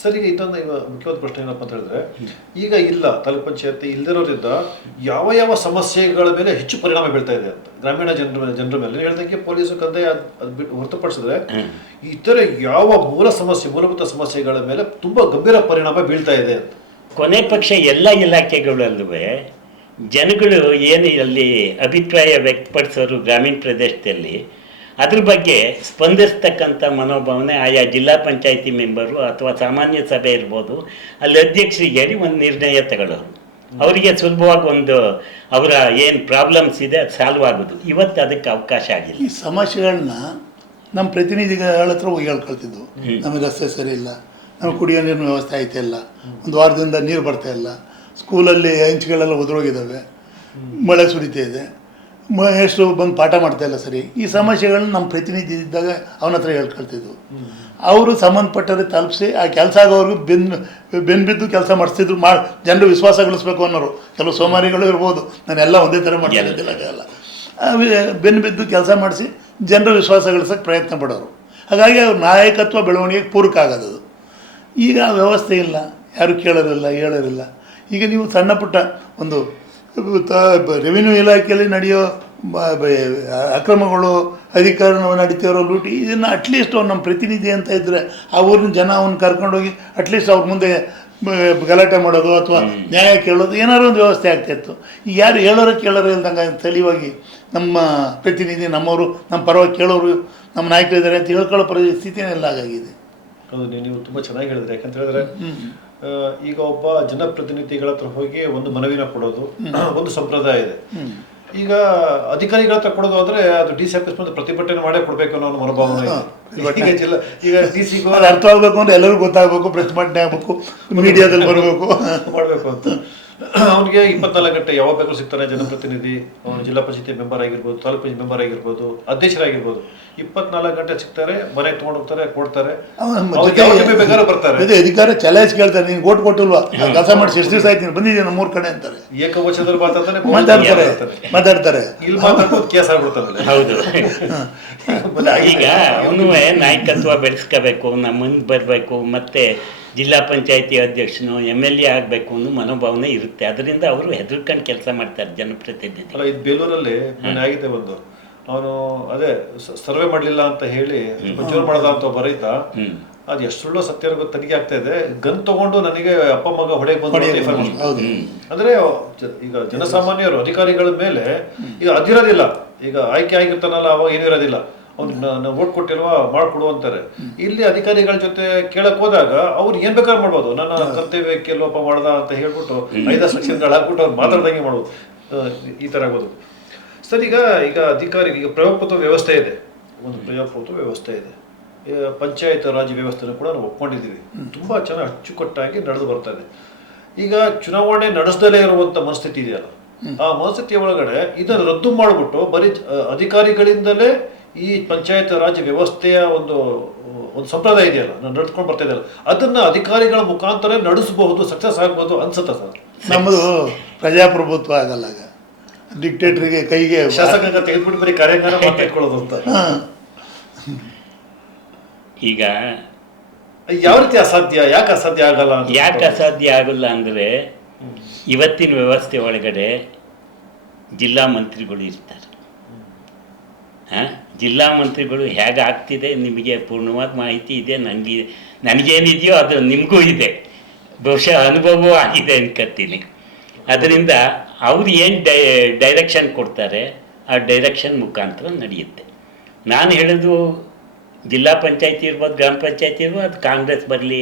ಸರ್, ಈಗ ಇದೊಂದು ಮುಖ್ಯವಾದ ಪ್ರಶ್ನೆ ಏನಪ್ಪ ಅಂತ ಹೇಳಿದ್ರೆ, ಈಗ ಇಲ್ಲ ತಾಲೂಕ್ ಪಂಚಾಯತಿ ಇಲ್ದಿರೋದ್ರಿಂದ ಯಾವ ಯಾವ ಸಮಸ್ಯೆಗಳ ಮೇಲೆ ಹೆಚ್ಚು ಪರಿಣಾಮ ಬೀಳ್ತಾ ಇದೆ ಅಂತ ಗ್ರಾಮೀಣ ಜನರ ಮೇಲೆ ಹೇಳ್ದಂಗೆ ಪೊಲೀಸು, ಕಂದಾಯ ಅದು ಬಿಟ್ಟು ಹೊರತುಪಡಿಸಿದ್ರೆ ಇತರೆ ಯಾವ ಮೂಲಭೂತ ಸಮಸ್ಯೆಗಳ ಮೇಲೆ ತುಂಬಾ ಗಂಭೀರ ಪರಿಣಾಮ ಬೀಳ್ತಾ ಇದೆ ಅಂತ? ಕೊನೆ ಪಕ್ಷ ಎಲ್ಲ ಇಲಾಖೆಗಳಲ್ಲೂ ಜನಗಳು ಏನು ಅಲ್ಲಿ ಅಭಿಪ್ರಾಯ ವ್ಯಕ್ತಪಡಿಸೋರು ಗ್ರಾಮೀಣ ಪ್ರದೇಶದಲ್ಲಿ ಅದ್ರ ಬಗ್ಗೆ ಸ್ಪಂದಿಸ್ತಕ್ಕಂಥ ಮನೋಭಾವನೆ ಆಯಾ ಜಿಲ್ಲಾ ಪಂಚಾಯತಿ ಮೆಂಬರು ಅಥವಾ ಸಾಮಾನ್ಯ ಸಭೆ ಇರ್ಬೋದು, ಅಲ್ಲಿ ಅಧ್ಯಕ್ಷರಿಗೆ ಹೇಳಿ ಒಂದು ನಿರ್ಣಯ ತಗೊಳ್ಳೋರು. ಅವರಿಗೆ ಸುಲಭವಾಗಿ ಒಂದು ಅವರ ಏನು ಪ್ರಾಬ್ಲಮ್ಸ್ ಇದೆ ಅದು ಸಾಲ್ವ್ ಆಗೋದು. ಇವತ್ತು ಅದಕ್ಕೆ ಅವಕಾಶ ಆಗಿಲ್ಲ. ಈ ಸಮಸ್ಯೆಗಳನ್ನ ನಮ್ಮ ಪ್ರತಿನಿಧಿಗಳ ಹತ್ರ ಹೋಗಿ ಹೇಳ್ಕೊಳ್ತಿದ್ವು. ನಮಗೆ ರಸ್ತೆ ಸರಿ ಇಲ್ಲ, ನಮಗೆ ಕುಡಿಯೋ ನೀರಿನ ವ್ಯವಸ್ಥೆ ಐತೆ ಇಲ್ಲ, ಒಂದು ವಾರದಿಂದ ನೀರು ಬರ್ತಾ ಇಲ್ಲ, ಸ್ಕೂಲಲ್ಲಿ ಹೆಂಚುಗಳೆಲ್ಲ ಉದುರೋಗಿದ್ದಾವೆ, ಮಳೆ ಸುರಿತಾ ಇದೆ, ಎಷ್ಟು ಬಂದು ಪಾಠ ಮಾಡ್ತಾ ಇಲ್ಲ ಸರಿ. ಈ ಸಮಸ್ಯೆಗಳನ್ನ ನಮ್ಮ ಪ್ರತಿನಿಧಿ ಇದ್ದಾಗ ಅವನ ಹತ್ರ ಹೇಳ್ಕೊಳ್ತಿದ್ವು. ಅವರು ಸಂಬಂಧಪಟ್ಟರೆ ತಲುಪಿಸಿ ಆ ಕೆಲಸ ಆಗೋವ್ರಿಗೂ ಬೆನ್ಬಿದ್ದು ಕೆಲಸ ಮಾಡಿಸ್ತಿದ್ರು. ಜನರು ವಿಶ್ವಾಸ ಗಳಿಸ್ಬೇಕು ಅನ್ನೋರು. ಕೆಲವು ಸೋಮಾರಿಗಳು ಇರ್ಬೋದು, ನಾನೆಲ್ಲ ಒಂದೇ ಥರ ಮಾಡ್ತಿದ್ದಿಲ್ಲ, ಅದೆಲ್ಲ ಬೆನ್ಬಿದ್ದು ಕೆಲಸ ಮಾಡಿಸಿ ಜನರ ವಿಶ್ವಾಸ ಗಳಿಸೋಕ್ಕೆ ಪ್ರಯತ್ನ ಪಡೋರು. ಹಾಗಾಗಿ ಅವ್ರ ನಾಯಕತ್ವ ಬೆಳವಣಿಗೆಗೆ ಪೂರಕ ಆಗೋದು. ಈಗ ಆ ವ್ಯವಸ್ಥೆ ಇಲ್ಲ, ಯಾರು ಕೇಳೋರಿಲ್ಲ, ಹೇಳೋರಿಲ್ಲ. ಈಗ ನೀವು ಸಣ್ಣ ಪುಟ್ಟ ಒಂದು ರೆವಿನ್ಯೂ ಇಲಾಖೆಯಲ್ಲಿ ನಡೆಯೋ ಅಕ್ರಮಗಳು, ಅಧಿಕಾರ ನಡೀತಿರೋ ಲೂಟಿ, ಇದನ್ನು ಅಟ್ಲೀಸ್ಟ್ ಅವ್ರು ನಮ್ಮ ಪ್ರತಿನಿಧಿ ಅಂತ ಇದ್ದರೆ ಆ ಊರಿನ ಜನ ಅವನ್ನ ಕರ್ಕೊಂಡೋಗಿ ಅಟ್ಲೀಸ್ಟ್ ಅವ್ರ ಮುಂದೆ ಗಲಾಟೆ ಮಾಡೋದು ಅಥವಾ ನ್ಯಾಯ ಕೇಳೋದು, ಏನಾದ್ರು ಒಂದು ವ್ಯವಸ್ಥೆ ಆಗ್ತಾಯಿತ್ತು. ಈಗ ಯಾರು ಹೇಳೋರು ಕೇಳೋರು ಇಲ್ದಂಗೆ ತೆಳಿವಾಗಿ ನಮ್ಮ ಪ್ರತಿನಿಧಿ, ನಮ್ಮವರು, ನಮ್ಮ ಪರವಾಗಿ ಕೇಳೋರು, ನಮ್ಮ ನಾಯಕರಿದ್ದಾರೆ ಅಂತ ಹೇಳ್ಕೊಳ್ಳೋ ಪರಿಸ್ಥಿತಿನೆಲ್ಲ ಆಗಾಗಿದೆ. ಹೌದು, ನೀವು ತುಂಬ ಚೆನ್ನಾಗಿ ಹೇಳಿದ್ರೆ. ಯಾಕಂತ ಹೇಳಿದ್ರೆ ಈಗ ಒಬ್ಬ ಜನಪ್ರತಿನಿಧಿಗಳ ಹತ್ರ ಹೋಗಿ ಒಂದು ಮನವಿನ ಕೊಡೋದು ಒಂದು ಸಂಪ್ರದಾಯ ಇದೆ. ಈಗ ಅಧಿಕಾರಿಗಳ ಹತ್ರ ಕೊಡೋದು ಅಂದ್ರೆ ಅದು ಡಿ ಸಿ ಆಫೀಸ್ ಬಂದು ಪ್ರತಿಭಟನೆ ಮಾಡೇ ಕೊಡ್ಬೇಕು ಅನ್ನೋ ಒಂದು ಮನೋಭಾವನೆ ಇದೆ. ಈಗ ಡಿ ಸಿ ಅರ್ಥ ಆಗ್ಬೇಕು ಅಂದ್ರೆ ಎಲ್ಲರಿಗೂ ಗೊತ್ತಾಗಬೇಕು, ಪ್ರತಿಭಟನೆ ಆಗ್ಬೇಕು, ಮೀಡಿಯಾದಲ್ಲಿ ಬರಬೇಕು, ಮಾಡಬೇಕು ಅಂತ. ಅವನಿಗೆ 24 ಗಂಟೆ ಯಾವಾಗ ಬೇಕಾದ್ರೂ ಸಿಗ್ತಾನೆ ಜನಪ್ರತಿನಿಧಿ. ಅವನು ಜಿಲ್ಲಾ ಪಂಚಾಯತಿ ಮೆಂಬರ್ ಆಗಿರ್ಬೋದು, ತಾಲೂಕು ಪಂಚಾಯತ್ ಮೆಂಬರ್ ಆಗಿರ್ಬೋದು, ಅಧ್ಯಕ್ಷರಾಗಿರ್ಬೋದು. 24 ಗಂಟೆ ಸಿಗ್ತಾರೆ, ಮನೆಗೆ ತೊಗೊಂಡು ಹೋಗ್ತಾರೆ, ಕೊಡ್ತಾರೆ, ಬೇಕಾದ್ರೆ ಬರ್ತಾರೆ. ಅಧಿಕಾರ ಚಲಾಯಿಸಿ ಕೇಳ್ತಾರೆ, ನೀನು ಓಟ್ ಕೊಟ್ಟಿಲ್ವಾ, ಕೆಲಸ ಮಾಡಿ ಎಷ್ಟು ದಿವಸ ಆಯ್ತು ಬಂದಿದ್ದೀನಿ ನಮ್ಮೂರ್ ಕಡೆ ಅಂತಾರೆ. ಏಕವಚನದಲ್ಲಿ ಮಾತಾಡ್ತಾರೆ. ಇಲ್ಲಿ ಮಾತಾಡೋದು ಕೇಸ್ ಆಗ್ಬಿಡ್ತಾರೆ. ಹೌದು. ಈಗ ಅವನು ನಾಯಕತ್ವ ಬೆಳೆಸ್ಕೋಬೇಕು, ನಮ್ಮ ಮುಂದೆ ಬರಬೇಕು, ಮತ್ತೆ ಜಿಲ್ಲಾ ಪಂಚಾಯತಿ ಅಧ್ಯಕ್ಷನು MLA ಆಗಬೇಕು ಅನ್ನೋ ಮನೋಭಾವನೆ ಇರುತ್ತೆ. ಅದರಿಂದ ಅವರು ಹೆದರ್ಕೊಂಡು ಕೆಲಸ ಮಾಡ್ತಾರೆ ಜನಪ್ರತಿನಿಧಿ. ಅಲ್ಲ, ಇದು ಬೇಲೂರಲ್ಲಿ ಆಗಿದೆ ಒಂದು, ಅವನು ಅದೇ ಸರ್ವೆ ಮಾಡಲಿಲ್ಲ ಅಂತ ಹೇಳಿ ಮಂಜೂರು ಮಾಡದ ಅಂತ ಒಬ್ಬ ರೈತ, ಅದು ಎಷ್ಟು ಸುಳ್ಳು ಸತ್ಯ ತನಿಖೆ ಆಗ್ತಾ ಇದೆ. ಗನ್ ತಗೊಂಡು ನನಗೆ ಅಪ್ಪ ಮಗ ಹೊಡೆಗೆ ಬಂದು, ಅಂದ್ರೆ ಈಗ ಜನಸಾಮಾನ್ಯರು ಅಧಿಕಾರಿಗಳ ಮೇಲೆ ಈಗ ಅದಿರೋದಿಲ್ಲ. ಈಗ ಆಯ್ಕೆ ಆಗಿರ್ತಾನಲ್ಲ, ಅವಾಗ ಏನಿರೋದಿಲ್ಲ, ಅವ್ನು ಓಟ್ ಕೊಟ್ಟಿಲ್ವಾ ಮಾಡ್ಕೊಡು ಅಂತಾರೆ. ಇಲ್ಲಿ ಅಧಿಕಾರಿಗಳ ಜೊತೆ ಕೇಳಕ್ ಹೋದಾಗ ಅವ್ರು ಏನ್ ಬೇಕಾದ್ರೂ ಮಾಡ್ಬೋದು. ನನ್ನ ಕರ್ತವ್ಯ ಕೆಲವಪ್ಪ ಮಾಡ್ದ ಅಂತ ಹೇಳ್ಬಿಟ್ಟು 5 ಸೆಕ್ಷನ್ಗಳು ಹಾಕ್ಬಿಟ್ಟು ಅವ್ರು ಮಾತಾಡ್ದಂಗೆ ಮಾಡ್ಬೋದು. ಈ ತರ ಆಗೋದು. ಸರ್, ಈಗ ಅಧಿಕಾರಿ, ಈಗ ಪ್ರಜಾಪ್ರಭುತ್ವ ವ್ಯವಸ್ಥೆ ಇದೆ, ಒಂದು ಪ್ರಜಾಪ್ರಭುತ್ವ ವ್ಯವಸ್ಥೆ ಇದೆ. ಪಂಚಾಯತ್ ರಾಜ್ ವ್ಯವಸ್ಥೆನೂ ಕೂಡ ನಾವು ಒಪ್ಕೊಂಡಿದ್ದೀವಿ. ತುಂಬ ಚೆನ್ನಾಗಿ ಅಚ್ಚುಕಟ್ಟಾಗಿ ನಡೆದು ಬರ್ತಾ ಇದೆ. ಈಗ ಚುನಾವಣೆ ನಡೆಸದಲ್ಲೇ ಇರುವಂಥ ಮನಸ್ಥಿತಿ ಇದೆಯಲ್ಲ, ಆ ಮನಸ್ಥಿತಿಯ ಒಳಗಡೆ ಇದನ್ನು ರದ್ದು ಮಾಡಿಬಿಟ್ಟು ಬರೀ ಅಧಿಕಾರಿಗಳಿಂದಲೇ ಈ ಪಂಚಾಯತ್ ರಾಜ್ ವ್ಯವಸ್ಥೆಯ ಒಂದು ಸಂಪ್ರದಾಯ ಇದೆಯಲ್ಲ, ನಾನು ನಡೆದುಕೊಂಡು ಬರ್ತಾ ಇದೆಯಲ್ಲ, ಅದನ್ನ ಅಧಿಕಾರಿಗಳ ಮುಖಾಂತರ ನಡೆಸಬಹುದು, ಸಕ್ಸಸ್ ಆಗ್ಬೋದು ಅನ್ಸುತ್ತೆ ಸರ್. ನಮ್ಮದು ಪ್ರಜಾಪ್ರಭುತ್ವ ಆಗಲ್ಲ, ಡಿಕ್ಟೇಟರ್ಗೆ ಕೈಗೆ ಶಾಸಕಾಂಗ ತೆಗೆದುಬಿಟ್ಟು ಬರೀ ಕಾರ್ಯಾಂಗನ ಮಾತಾಡ್ಕೊಳ್ಳೋದು ಅಂತ. ಈಗ ಯಾವ ರೀತಿ ಅಸಾಧ್ಯ, ಯಾಕೆ ಅಸಾಧ್ಯ ಆಗಲ್ಲ? ಯಾಕೆ ಅಸಾಧ್ಯ ಆಗಲ್ಲ ಅಂದರೆ, ಇವತ್ತಿನ ವ್ಯವಸ್ಥೆ ಒಳಗಡೆ ಜಿಲ್ಲಾ ಮಂತ್ರಿಗಳು ಇರ್ತಾರೆ. ಜಿಲ್ಲಾ ಮಂತ್ರಿಗಳು ಹೇಗೆ ಆಗ್ತಿದೆ ನಿಮಗೆ ಪೂರ್ಣವಾದ ಮಾಹಿತಿ ಇದೆ, ನನಗೇನಿದೆಯೋ ಅದು ನಿಮಗೂ ಇದೆ, ಬಹುಶಃ ಅನುಭವವೂ ಆಗಿದೆ ಅನ್ಕತ್ತೀನಿ. ಅದರಿಂದ ಅವ್ರು ಏನು ಡೈರೆಕ್ಷನ್ ಕೊಡ್ತಾರೆ ಆ ಡೈರೆಕ್ಷನ್ ಮುಖಾಂತರ ನಡೆಯುತ್ತೆ. ನಾನು ಹೇಳೋದು ಜಿಲ್ಲಾ ಪಂಚಾಯತಿ ಇರ್ಬೋದು, ಗ್ರಾಮ ಪಂಚಾಯತಿ ಇರ್ಬೋದು, ಅದು ಕಾಂಗ್ರೆಸ್ ಬರಲಿ,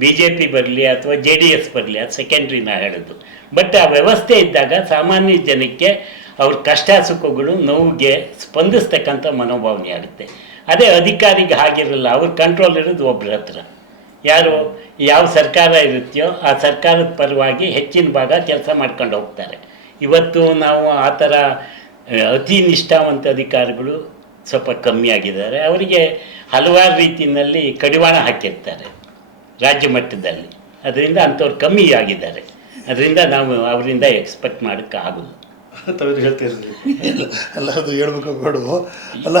BJP ಬರಲಿ ಅಥವಾ JDS ಬರಲಿ, ಅದು ಸೆಕೆಂಡ್ರಿ ನಾ ಹೇಳೋದು. ಬಟ್ ಆ ವ್ಯವಸ್ಥೆ ಇದ್ದಾಗ ಸಾಮಾನ್ಯ ಜನಕ್ಕೆ ಅವ್ರ ಕಷ್ಟ ಸುಖಗಳು ನೋವಿಗೆ ಸ್ಪಂದಿಸ್ತಕ್ಕಂಥ ಮನೋಭಾವನೆ ಆಗುತ್ತೆ. ಅದೇ ಅಧಿಕಾರಿಗೆ ಹಾಗಿರಲ್ಲ, ಅವ್ರ ಕಂಟ್ರೋಲ್ ಇರೋದು ಒಬ್ಬರ ಹತ್ರ. ಯಾರು ಯಾವ ಸರ್ಕಾರ ಇರುತ್ತೆಯೋ ಆ ಸರ್ಕಾರದ ಪರವಾಗಿ ಹೆಚ್ಚಿನ ಭಾಗ ಕೆಲಸ ಮಾಡ್ಕೊಂಡು ಹೋಗ್ತಾರೆ. ಇವತ್ತು ನಾವು ಆ ಥರ ಅತಿ ನಿಷ್ಠಾವಂತ ಅಧಿಕಾರಿಗಳು ಸ್ವಲ್ಪ ಕಮ್ಮಿ ಆಗಿದ್ದಾರೆ. ಅವರಿಗೆ ಹಲವಾರು ರೀತಿಯಲ್ಲಿ ಕಡಿವಾಣ ಹಾಕಿರ್ತಾರೆ ರಾಜ್ಯ ಮಟ್ಟದಲ್ಲಿ. ಅದರಿಂದ ಅಂಥವ್ರು ಕಮ್ಮಿ ಆಗಿದ್ದಾರೆ. ಅದರಿಂದ ನಾವು ಅವರಿಂದ ಎಕ್ಸ್ಪೆಕ್ಟ್ ಮಾಡೋಕ್ಕೆ ಆಗೋಲ್ಲ. ಎಲ್ಲ ಅದು ಹೇಳ್ಬೇಕು ಬೇಡ ಅಲ್ಲ,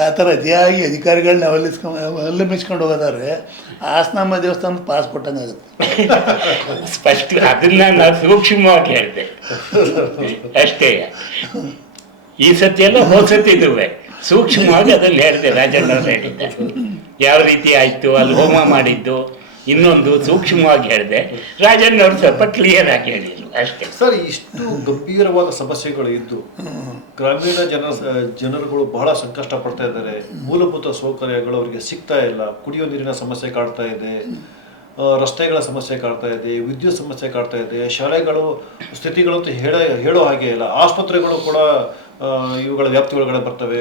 ಆ ಥರ ಅತಿಯಾಗಿ ಅಧಿಕಾರಿಗಳನ್ನ ಅವಲಂಬಿಸ್ಕೊಂಡು ಹೋಗೋದಾದ್ರೆ ಹಾಸನಾಂಬ ದೇವಸ್ಥಾನದ ಪಾಸ್ ಕೊಟ್ಟಂಗೆ ಆಗುತ್ತೆ. ಸ್ಪಷ್ಟ ಅದನ್ನ ನಾವು ಸೂಕ್ಷ್ಮವಾಗಿ ಹೇಳಿದೆ ಅಷ್ಟೇ. ಈ ಸತಿ ಎಲ್ಲ ಹೋಸತ್ತಿದುವೆ ಸೂಕ್ಷ್ಮವಾಗಿ ಅದನ್ನು ಹೇಳಿದೆ. ರಾಜಣ್ಣವ್ರು ಹೇಳಿದ್ದೆ ಯಾವ ರೀತಿ ಆಯಿತು, ಅಲ್ಲಿ ಹೋಮ ಮಾಡಿದ್ದು ಇನ್ನೊಂದು ಸೂಕ್ಷ್ಮವಾಗಿ ಹೇಳಿದೆ. ರಾಜಣ್ಣವ್ರು ಸ್ವಲ್ಪ ಕ್ಲಿಯರ್ ಆಗಿ ಹೇಳಿದ್ರು ಅಷ್ಟೇ. ಸರ್, ಇಷ್ಟು ಗಂಭೀರವಾದ ಸಮಸ್ಯೆಗಳು ಇದ್ದು ಗ್ರಾಮೀಣ ಜನರುಗಳು ಬಹಳ ಸಂಕಷ್ಟ ಪಡ್ತಾ ಇದ್ದಾರೆ. ಮೂಲಭೂತ ಸೌಕರ್ಯಗಳು ಅವರಿಗೆ ಸಿಗ್ತಾ ಇಲ್ಲ. ಕುಡಿಯೋ ನೀರಿನ ಸಮಸ್ಯೆ ಕಾಡ್ತಾ ಇದೆ, ರಸ್ತೆಗಳ ಸಮಸ್ಯೆ ಕಾಡ್ತಾ ಇದೆ, ವಿದ್ಯುತ್ ಸಮಸ್ಯೆ ಕಾಡ್ತಾ ಇದೆ, ಶಾಲೆಗಳು ಸ್ಥಿತಿಗಳಂತೂ ಹೇಳೋ ಹಾಗೆ ಇಲ್ಲ. ಆಸ್ಪತ್ರೆಗಳು ಕೂಡ ಇವುಗಳ ವ್ಯಾಪ್ತಿ ಒಳಗಡೆ ಬರ್ತವೆ,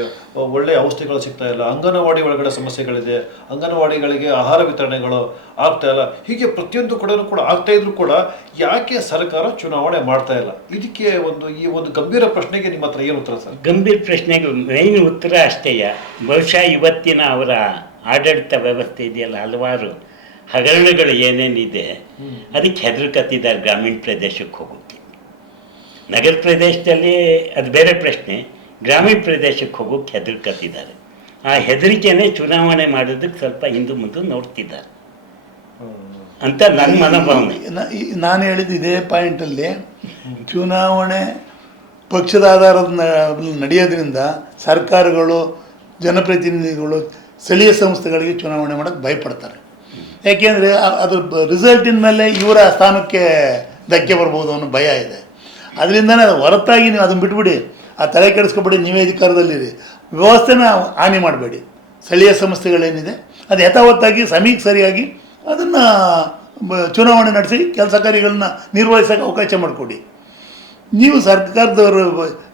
ಒಳ್ಳೆಯ ಔಷಧಿಗಳು ಸಿಗ್ತಾ ಇಲ್ಲ. ಅಂಗನವಾಡಿ ಒಳಗಡೆ ಸಮಸ್ಯೆಗಳಿದೆ, ಅಂಗನವಾಡಿಗಳಿಗೆ ಆಹಾರ ವಿತರಣೆಗಳು ಆಗ್ತಾ ಇಲ್ಲ. ಹೀಗೆ ಪ್ರತಿಯೊಂದು ಕೂಡ ಆಗ್ತಾ ಇದ್ರು ಕೂಡ ಯಾಕೆ ಸರ್ಕಾರ ಚುನಾವಣೆ ಮಾಡ್ತಾ ಇಲ್ಲ? ಇದಕ್ಕೆ ಈ ಒಂದು ಗಂಭೀರ ಪ್ರಶ್ನೆಗೆ ನಿಮ್ಮ ಹತ್ರ ಏನು ಉತ್ತರ ಸರ್? ಗಂಭೀರ ಪ್ರಶ್ನೆಗೆ ಮೇನ್ ಉತ್ತರ ಅಷ್ಟೇಯ. ಬಹುಶಃ ಇವತ್ತಿನ ಅವರ ಆಡಳಿತ ವ್ಯವಸ್ಥೆ ಇದೆಯಲ್ಲ, ಹಲವಾರು ಹಗರಣಗಳು ಏನೇನಿದೆ ಅದಕ್ಕೆ ಹೆದರ್ಕತ್ತಿದ್ದಾರೆ ಗ್ರಾಮೀಣ ಪ್ರದೇಶಕ್ಕೆ ಹೋಗೋಕ್ಕೆ. ನಗರ ಪ್ರದೇಶದಲ್ಲಿ ಅದು ಬೇರೆ ಪ್ರಶ್ನೆ, ಗ್ರಾಮೀಣ ಪ್ರದೇಶಕ್ಕೆ ಹೋಗೋಕ್ಕೆ ಹೆದರ್ಕತ್ತಿದ್ದಾರೆ. ಆ ಹೆದರಿಕೆನೇ ಚುನಾವಣೆ ಮಾಡೋದಕ್ಕೆ ಸ್ವಲ್ಪ ಹಿಂದೆ ಮುಂದೆ ನೋಡ್ತಿದ್ದಾರೆ ಅಂತ ನನ್ನ ಮನೋಭಾವನೆ. ನಾನು ಹೇಳಿದ್ದು ಇದೇ ಪಾಯಿಂಟಲ್ಲಿ, ಚುನಾವಣೆ ಪಕ್ಷದ ಆಧಾರದ ನಡೆಯೋದ್ರಿಂದ ಸರ್ಕಾರಗಳು, ಜನಪ್ರತಿನಿಧಿಗಳು, ಸ್ಥಳೀಯ ಸಂಸ್ಥೆಗಳಿಗೆ ಚುನಾವಣೆ ಮಾಡೋಕ್ಕೆ ಭಯಪಡ್ತಾರೆ. ಯಾಕೆಂದರೆ ಅದ್ರ ರಿಸಲ್ಟಿನ ಮೇಲೆ ಇವರ ಸ್ಥಾನಕ್ಕೆ ಧಕ್ಕೆ ಬರ್ಬೋದು ಅನ್ನೋ ಭಯ ಇದೆ. ಅದರಿಂದನೇ ಹೊರತಾಗಿ ನೀವು ಅದನ್ನು ಬಿಟ್ಬಿಡಿ, ಆ ತಲೆ ಕೆಡಿಸ್ಕೊಬಿಡಿ, ನೀವೇ ಅಧಿಕಾರದಲ್ಲಿರಿ, ವ್ಯವಸ್ಥೆನ ಹಾನಿ ಮಾಡಬೇಡಿ. ಸ್ಥಳೀಯ ಸಂಸ್ಥೆಗಳೇನಿದೆ ಅದು ಯಥಾವತ್ತಾಗಿ ಸಮಯಕ್ಕೆ ಸರಿಯಾಗಿ ಅದನ್ನು ಚುನಾವಣೆ ನಡೆಸಿ ಕೆಲಸ ಕಾರ್ಯಗಳನ್ನ ನಿರ್ವಹಿಸೋಕ್ಕೆ ಅವಕಾಶ ಮಾಡಿಕೊಡಿ. ನೀವು ಸರ್ಕಾರದವರು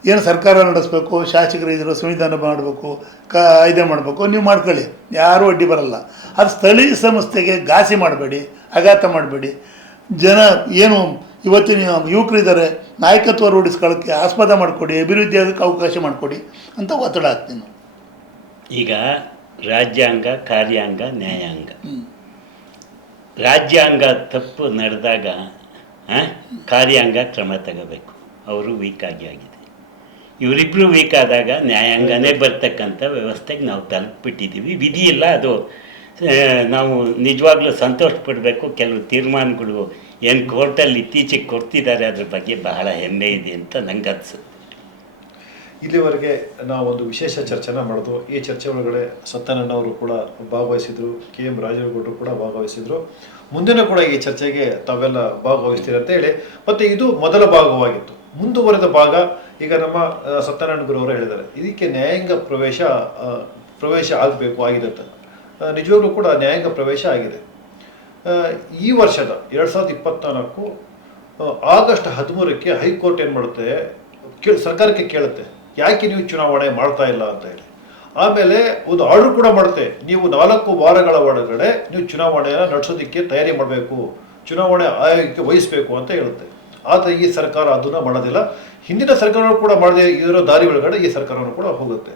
ಏನು ಸರ್ಕಾರ ನಡೆಸಬೇಕು, ಶಾಸಕರು ಇದ್ದರು ಸಂವಿಧಾನ ಮಾಡಬೇಕು, ಕಾಯ್ದೆ ಮಾಡಬೇಕು, ನೀವು ಮಾಡ್ಕೊಳ್ಳಿ, ಯಾರೂ ಅಡ್ಡಿ ಬರಲ್ಲ. ಅದು ಸ್ಥಳೀಯ ಸಂಸ್ಥೆಗೆ ಘಾಸಿ ಮಾಡಬೇಡಿ, ಆಘಾತ ಮಾಡಬೇಡಿ. ಜನ ಏನು ಇವತ್ತಿನ ಯುವಕರಿದ್ದಾರೆ, ನಾಯಕತ್ವ ರೂಢಿಸ್ಕೊಳ್ಳೋಕ್ಕೆ ಆಸ್ಪದ ಮಾಡಿಕೊಡಿ, ಅಭಿವೃದ್ಧಿ ಆಗೋಕ್ಕೆ ಅವಕಾಶ ಮಾಡಿಕೊಡಿ ಅಂತ ಒತ್ತಡ ಹಾಕ್ತೀನಿ. ಈಗ ರಾಜ್ಯಾಂಗ, ಕಾರ್ಯಾಂಗ, ನ್ಯಾಯಾಂಗ. ರಾಜ್ಯಾಂಗ ತಪ್ಪು ನಡೆದಾಗ ಕಾರ್ಯಾಂಗ ಕ್ರಮ ತಗೋಬೇಕು. ಅವರು ವೀಕ್ ಆಗಿದೆ. ಇವರಿಬ್ಬರು ವೀಕ್ ಆದಾಗ ನ್ಯಾಯಾಂಗನೇ ಬರ್ತಕ್ಕಂಥ ವ್ಯವಸ್ಥೆಗೆ ನಾವು ತಲುಪಿಬಿಟ್ಟಿದ್ದೀವಿ. ವಿಧಿ ಇಲ್ಲ, ಅದು ನಾವು ನಿಜವಾಗ್ಲೂ ಸಂತೋಷ ಪಡಬೇಕು. ಕೆಲವು ತೀರ್ಮಾನಗಳು ಏನು ಕೋರ್ಟಲ್ಲಿ ಇತ್ತೀಚೆಗೆ ಕೊಡ್ತಿದ್ದಾರೆ ಅದ್ರ ಬಗ್ಗೆ ಬಹಳ ಹೆಮ್ಮೆ ಇದೆ ಅಂತ ನಂಗೆ ಅನಿಸುತ್ತೆ. ಇಲ್ಲಿವರೆಗೆ ನಾವೊಂದು ವಿಶೇಷ ಚರ್ಚೆನ ಮಾಡೋದು. ಈ ಚರ್ಚೆ ಒಳಗಡೆ ಸತ್ಯನಣ್ಣವರು ಕೂಡ ಭಾಗವಹಿಸಿದರು, KM ರಾಜೇಗೌಡರು ಕೂಡ ಭಾಗವಹಿಸಿದರು. ಮುಂದಿನ ಕೂಡ ಈ ಚರ್ಚೆಗೆ ತಾವೆಲ್ಲ ಭಾಗವಹಿಸ್ತೀರಿ ಅಂತ ಹೇಳಿ, ಮತ್ತು ಇದು ಮೊದಲ ಭಾಗವಾಗಿತ್ತು. ಮುಂದುವರೆದ ಭಾಗ ಈಗ ನಮ್ಮ ಸತ್ಯನಾರಾಯಣ ಗುರು ಅವರು ಹೇಳಿದ್ದಾರೆ, ಇದಕ್ಕೆ ನ್ಯಾಯಾಂಗ ಪ್ರವೇಶ ಆಗಬೇಕು ಆಗಿದೆ ಅಂತ. ನಿಜವಾಗ್ಲೂ ಕೂಡ ನ್ಯಾಯಾಂಗ ಪ್ರವೇಶ ಆಗಿದೆ. ಈ ವರ್ಷದ 2024 ಆಗಸ್ಟ್ 13ಕ್ಕೆ ಹೈಕೋರ್ಟ್ ಏನು ಮಾಡುತ್ತೆ, ಸರ್ಕಾರಕ್ಕೆ ಕೇಳುತ್ತೆ, ಯಾಕೆ ನೀವು ಚುನಾವಣೆ ಮಾಡ್ತಾ ಇಲ್ಲ ಅಂತ ಹೇಳಿ. ಆಮೇಲೆ ಒಂದು ಆರ್ಡರ್ ಕೂಡ ಮಾಡುತ್ತೆ, ನೀವು 4 ವಾರಗಳ ಒಳಗಡೆ ನೀವು ಚುನಾವಣೆಯನ್ನು ನಡೆಸೋದಕ್ಕೆ ತಯಾರಿ ಮಾಡಬೇಕು, ಚುನಾವಣೆ ಆಯೋಗಕ್ಕೆ ವಹಿಸಬೇಕು ಅಂತ ಹೇಳುತ್ತೆ. ಆದರೆ ಈ ಸರ್ಕಾರ ಅದನ್ನ ಮಾಡೋದಿಲ್ಲ. ಹಿಂದಿನ ಸರ್ಕಾರಗಳು ಕೂಡ ಮಾಡದೆ ಇರೋ ದಾರಿ ಒಳಗಡೆ ಈ ಸರ್ಕಾರವನ್ನು ಕೂಡ ಹೋಗುತ್ತೆ.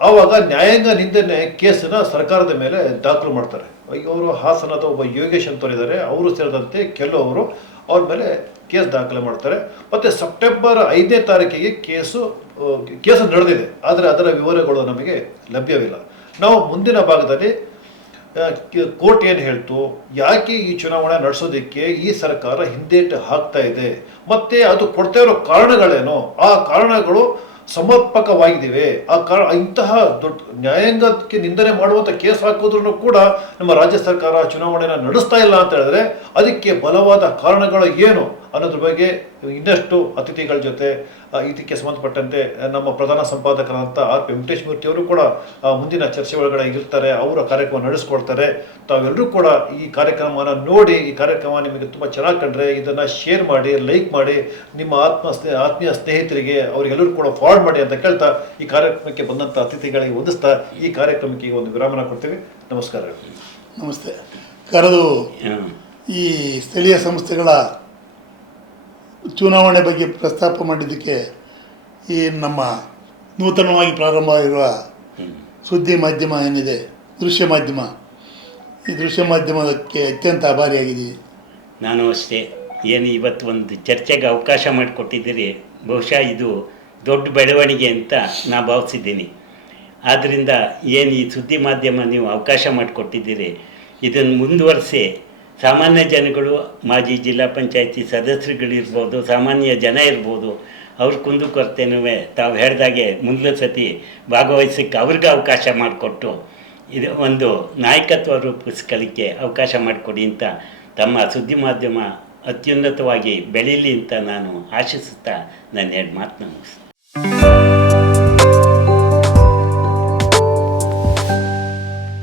ಆವಾಗ ನ್ಯಾಯಾಂಗ ನಿಂದನೆ ಕೇಸನ್ನ ಸರ್ಕಾರದ ಮೇಲೆ ದಾಖಲು ಮಾಡ್ತಾರೆ. ಇವರು ಹಾಸನದ ಒಬ್ಬ ಯೋಗೇಶ್ ಅಂತವರಿದ್ದಾರೆ, ಅವರು ಸೇರಿದಂತೆ ಕೆಲವರು ಅವ್ರ ಮೇಲೆ ಕೇಸ್ ದಾಖಲೆ ಮಾಡ್ತಾರೆ. ಮತ್ತು ಸೆಪ್ಟೆಂಬರ್ 5ನೇ ತಾರೀಕಿಗೆ ಕೇಸು ನಡೆದಿದೆ, ಆದರೆ ಅದರ ವಿವರಗಳು ನಮಗೆ ಲಭ್ಯವಿಲ್ಲ. ನಾವು ಮುಂದಿನ ಭಾಗದಲ್ಲಿ ಕೋರ್ಟ್ ಏನು ಹೇಳ್ತು, ಯಾಕೆ ಈ ಚುನಾವಣೆ ನಡೆಸೋದಕ್ಕೆ ಈ ಸರ್ಕಾರ ಹಿಂದೇಟು ಹಾಕ್ತಾ ಇದೆ, ಮತ್ತೆ ಅದು ಕೊಡ್ತಾ ಇರೋ ಕಾರಣಗಳೇನು, ಆ ಕಾರಣಗಳು ಸಮರ್ಪಕವಾಗಿವೆ, ಇಂತಹ ದೊಡ್ಡ ನ್ಯಾಯಾಂಗಕ್ಕೆ ನಿಂದನೆ ಮಾಡುವಂಥ ಕೇಸ್ ಹಾಕೋದ್ರೂ ಕೂಡ ನಮ್ಮ ರಾಜ್ಯ ಸರ್ಕಾರ ಚುನಾವಣೆಯನ್ನು ನಡೆಸ್ತಾ ಇಲ್ಲ ಅಂತ ಹೇಳಿದ್ರೆ ಅದಕ್ಕೆ ಬಲವಾದ ಕಾರಣಗಳು ಏನು ಅನ್ನೋದ್ರ ಬಗ್ಗೆ ಇನ್ನಷ್ಟು ಅತಿಥಿಗಳ ಜೊತೆ ಇದಕ್ಕೆ ಸಂಬಂಧಪಟ್ಟಂತೆ ನಮ್ಮ ಪ್ರಧಾನ ಸಂಪಾದಕರಾದಂಥ ಆರ್ ಪಿ ವೆಂಕಟೇಶ್ ಮೂರ್ತಿ ಅವರು ಕೂಡ ಮುಂದಿನ ಚರ್ಚೆ ಒಳಗಡೆ ಇರ್ತಾರೆ, ಅವರ ಕಾರ್ಯಕ್ರಮ ನಡೆಸ್ಕೊಡ್ತಾರೆ. ತಾವೆಲ್ಲರೂ ಕೂಡ ಈ ಕಾರ್ಯಕ್ರಮವನ್ನು ನೋಡಿ, ಈ ಕಾರ್ಯಕ್ರಮ ನಿಮಗೆ ತುಂಬ ಚೆನ್ನಾಗಿ ಕಂಡ್ರೆ ಇದನ್ನು ಶೇರ್ ಮಾಡಿ, ಲೈಕ್ ಮಾಡಿ, ನಿಮ್ಮ ಆತ್ಮೀಯ ಸ್ನೇಹಿತರಿಗೆ ಅವರಿಗೆಲ್ಲರೂ ಕೂಡ ಫಾರ್ವರ್ಡ್ ಮಾಡಿ ಅಂತ ಕೇಳ್ತಾ ಈ ಕಾರ್ಯಕ್ರಮಕ್ಕೆ ಬಂದಂಥ ಅತಿಥಿಗಳಿಗೆ ವಂದಿಸ್ತಾ ಈ ಕಾರ್ಯಕ್ರಮಕ್ಕೆ ಒಂದು ವಿರಾಮನ ಕೊಡ್ತೀವಿ. ನಮಸ್ಕಾರ. ನಮಸ್ತೆ. ಕರೆದು ಈ ಸ್ಥಳೀಯ ಸಂಸ್ಥೆಗಳ ಚುನಾವಣೆ ಬಗ್ಗೆ ಪ್ರಸ್ತಾಪ ಮಾಡಿದ್ದಕ್ಕೆ ಈ ನಮ್ಮ ನೂತನವಾಗಿ ಪ್ರಾರಂಭವಾಗಿರುವ ಸುದ್ದಿ ಮಾಧ್ಯಮ ಏನಿದೆ, ದೃಶ್ಯ ಮಾಧ್ಯಮ, ಈ ದೃಶ್ಯ ಮಾಧ್ಯಮಕ್ಕೆ ಅತ್ಯಂತ ಆಭಾರಿಯಾಗಿದ್ದೀವಿ. ನಾನು ಅಷ್ಟೇ. ಏನು ಇವತ್ತು ಒಂದು ಚರ್ಚೆಗೆ ಅವಕಾಶ ಮಾಡಿಕೊಟ್ಟಿದ್ದೀರಿ, ಬಹುಶಃ ಇದು ದೊಡ್ಡ ಬೆಳವಣಿಗೆ ಅಂತ ನಾನು ಭಾವಿಸಿದ್ದೀನಿ. ಆದ್ದರಿಂದ ಏನು ಈ ಸುದ್ದಿ ಮಾಧ್ಯಮ ನೀವು ಅವಕಾಶ ಮಾಡಿಕೊಟ್ಟಿದ್ದೀರಿ, ಇದನ್ನು ಮುಂದುವರಿಸಿ ಸಾಮಾನ್ಯ ಜನಗಳು, ಮಾಜಿ ಜಿಲ್ಲಾ ಪಂಚಾಯತಿ ಸದಸ್ಯರುಗಳಿರ್ಬೋದು, ಸಾಮಾನ್ಯ ಜನ ಇರ್ಬೋದು, ಅವ್ರ ಕುಂದುಕೊರತೆನೂ ತಾವು ಹೇಳ್ದಾಗೆ ಮುಂದಿನ ಸತಿ ಭಾಗವಹಿಸೋಕ್ಕೆ ಅವ್ರಿಗೆ ಅವಕಾಶ ಮಾಡಿಕೊಟ್ಟು ಇದು ಒಂದು ನಾಯಕತ್ವ ರೂಪಿಸ್ಕೊಳ್ಳಿಕ್ಕೆ ಅವಕಾಶ ಮಾಡಿಕೊಡಿ ಅಂತ ತಮ್ಮ ಸುದ್ದಿ ಮಾಧ್ಯಮ ಅತ್ಯುನ್ನತವಾಗಿ ಬೆಳೀಲಿ ಅಂತ ನಾನು ಆಶಿಸುತ್ತಾ ನನ್ನ 2 ಮಾತನ್ನ ಮುಗಿಸ್ತೀನಿ.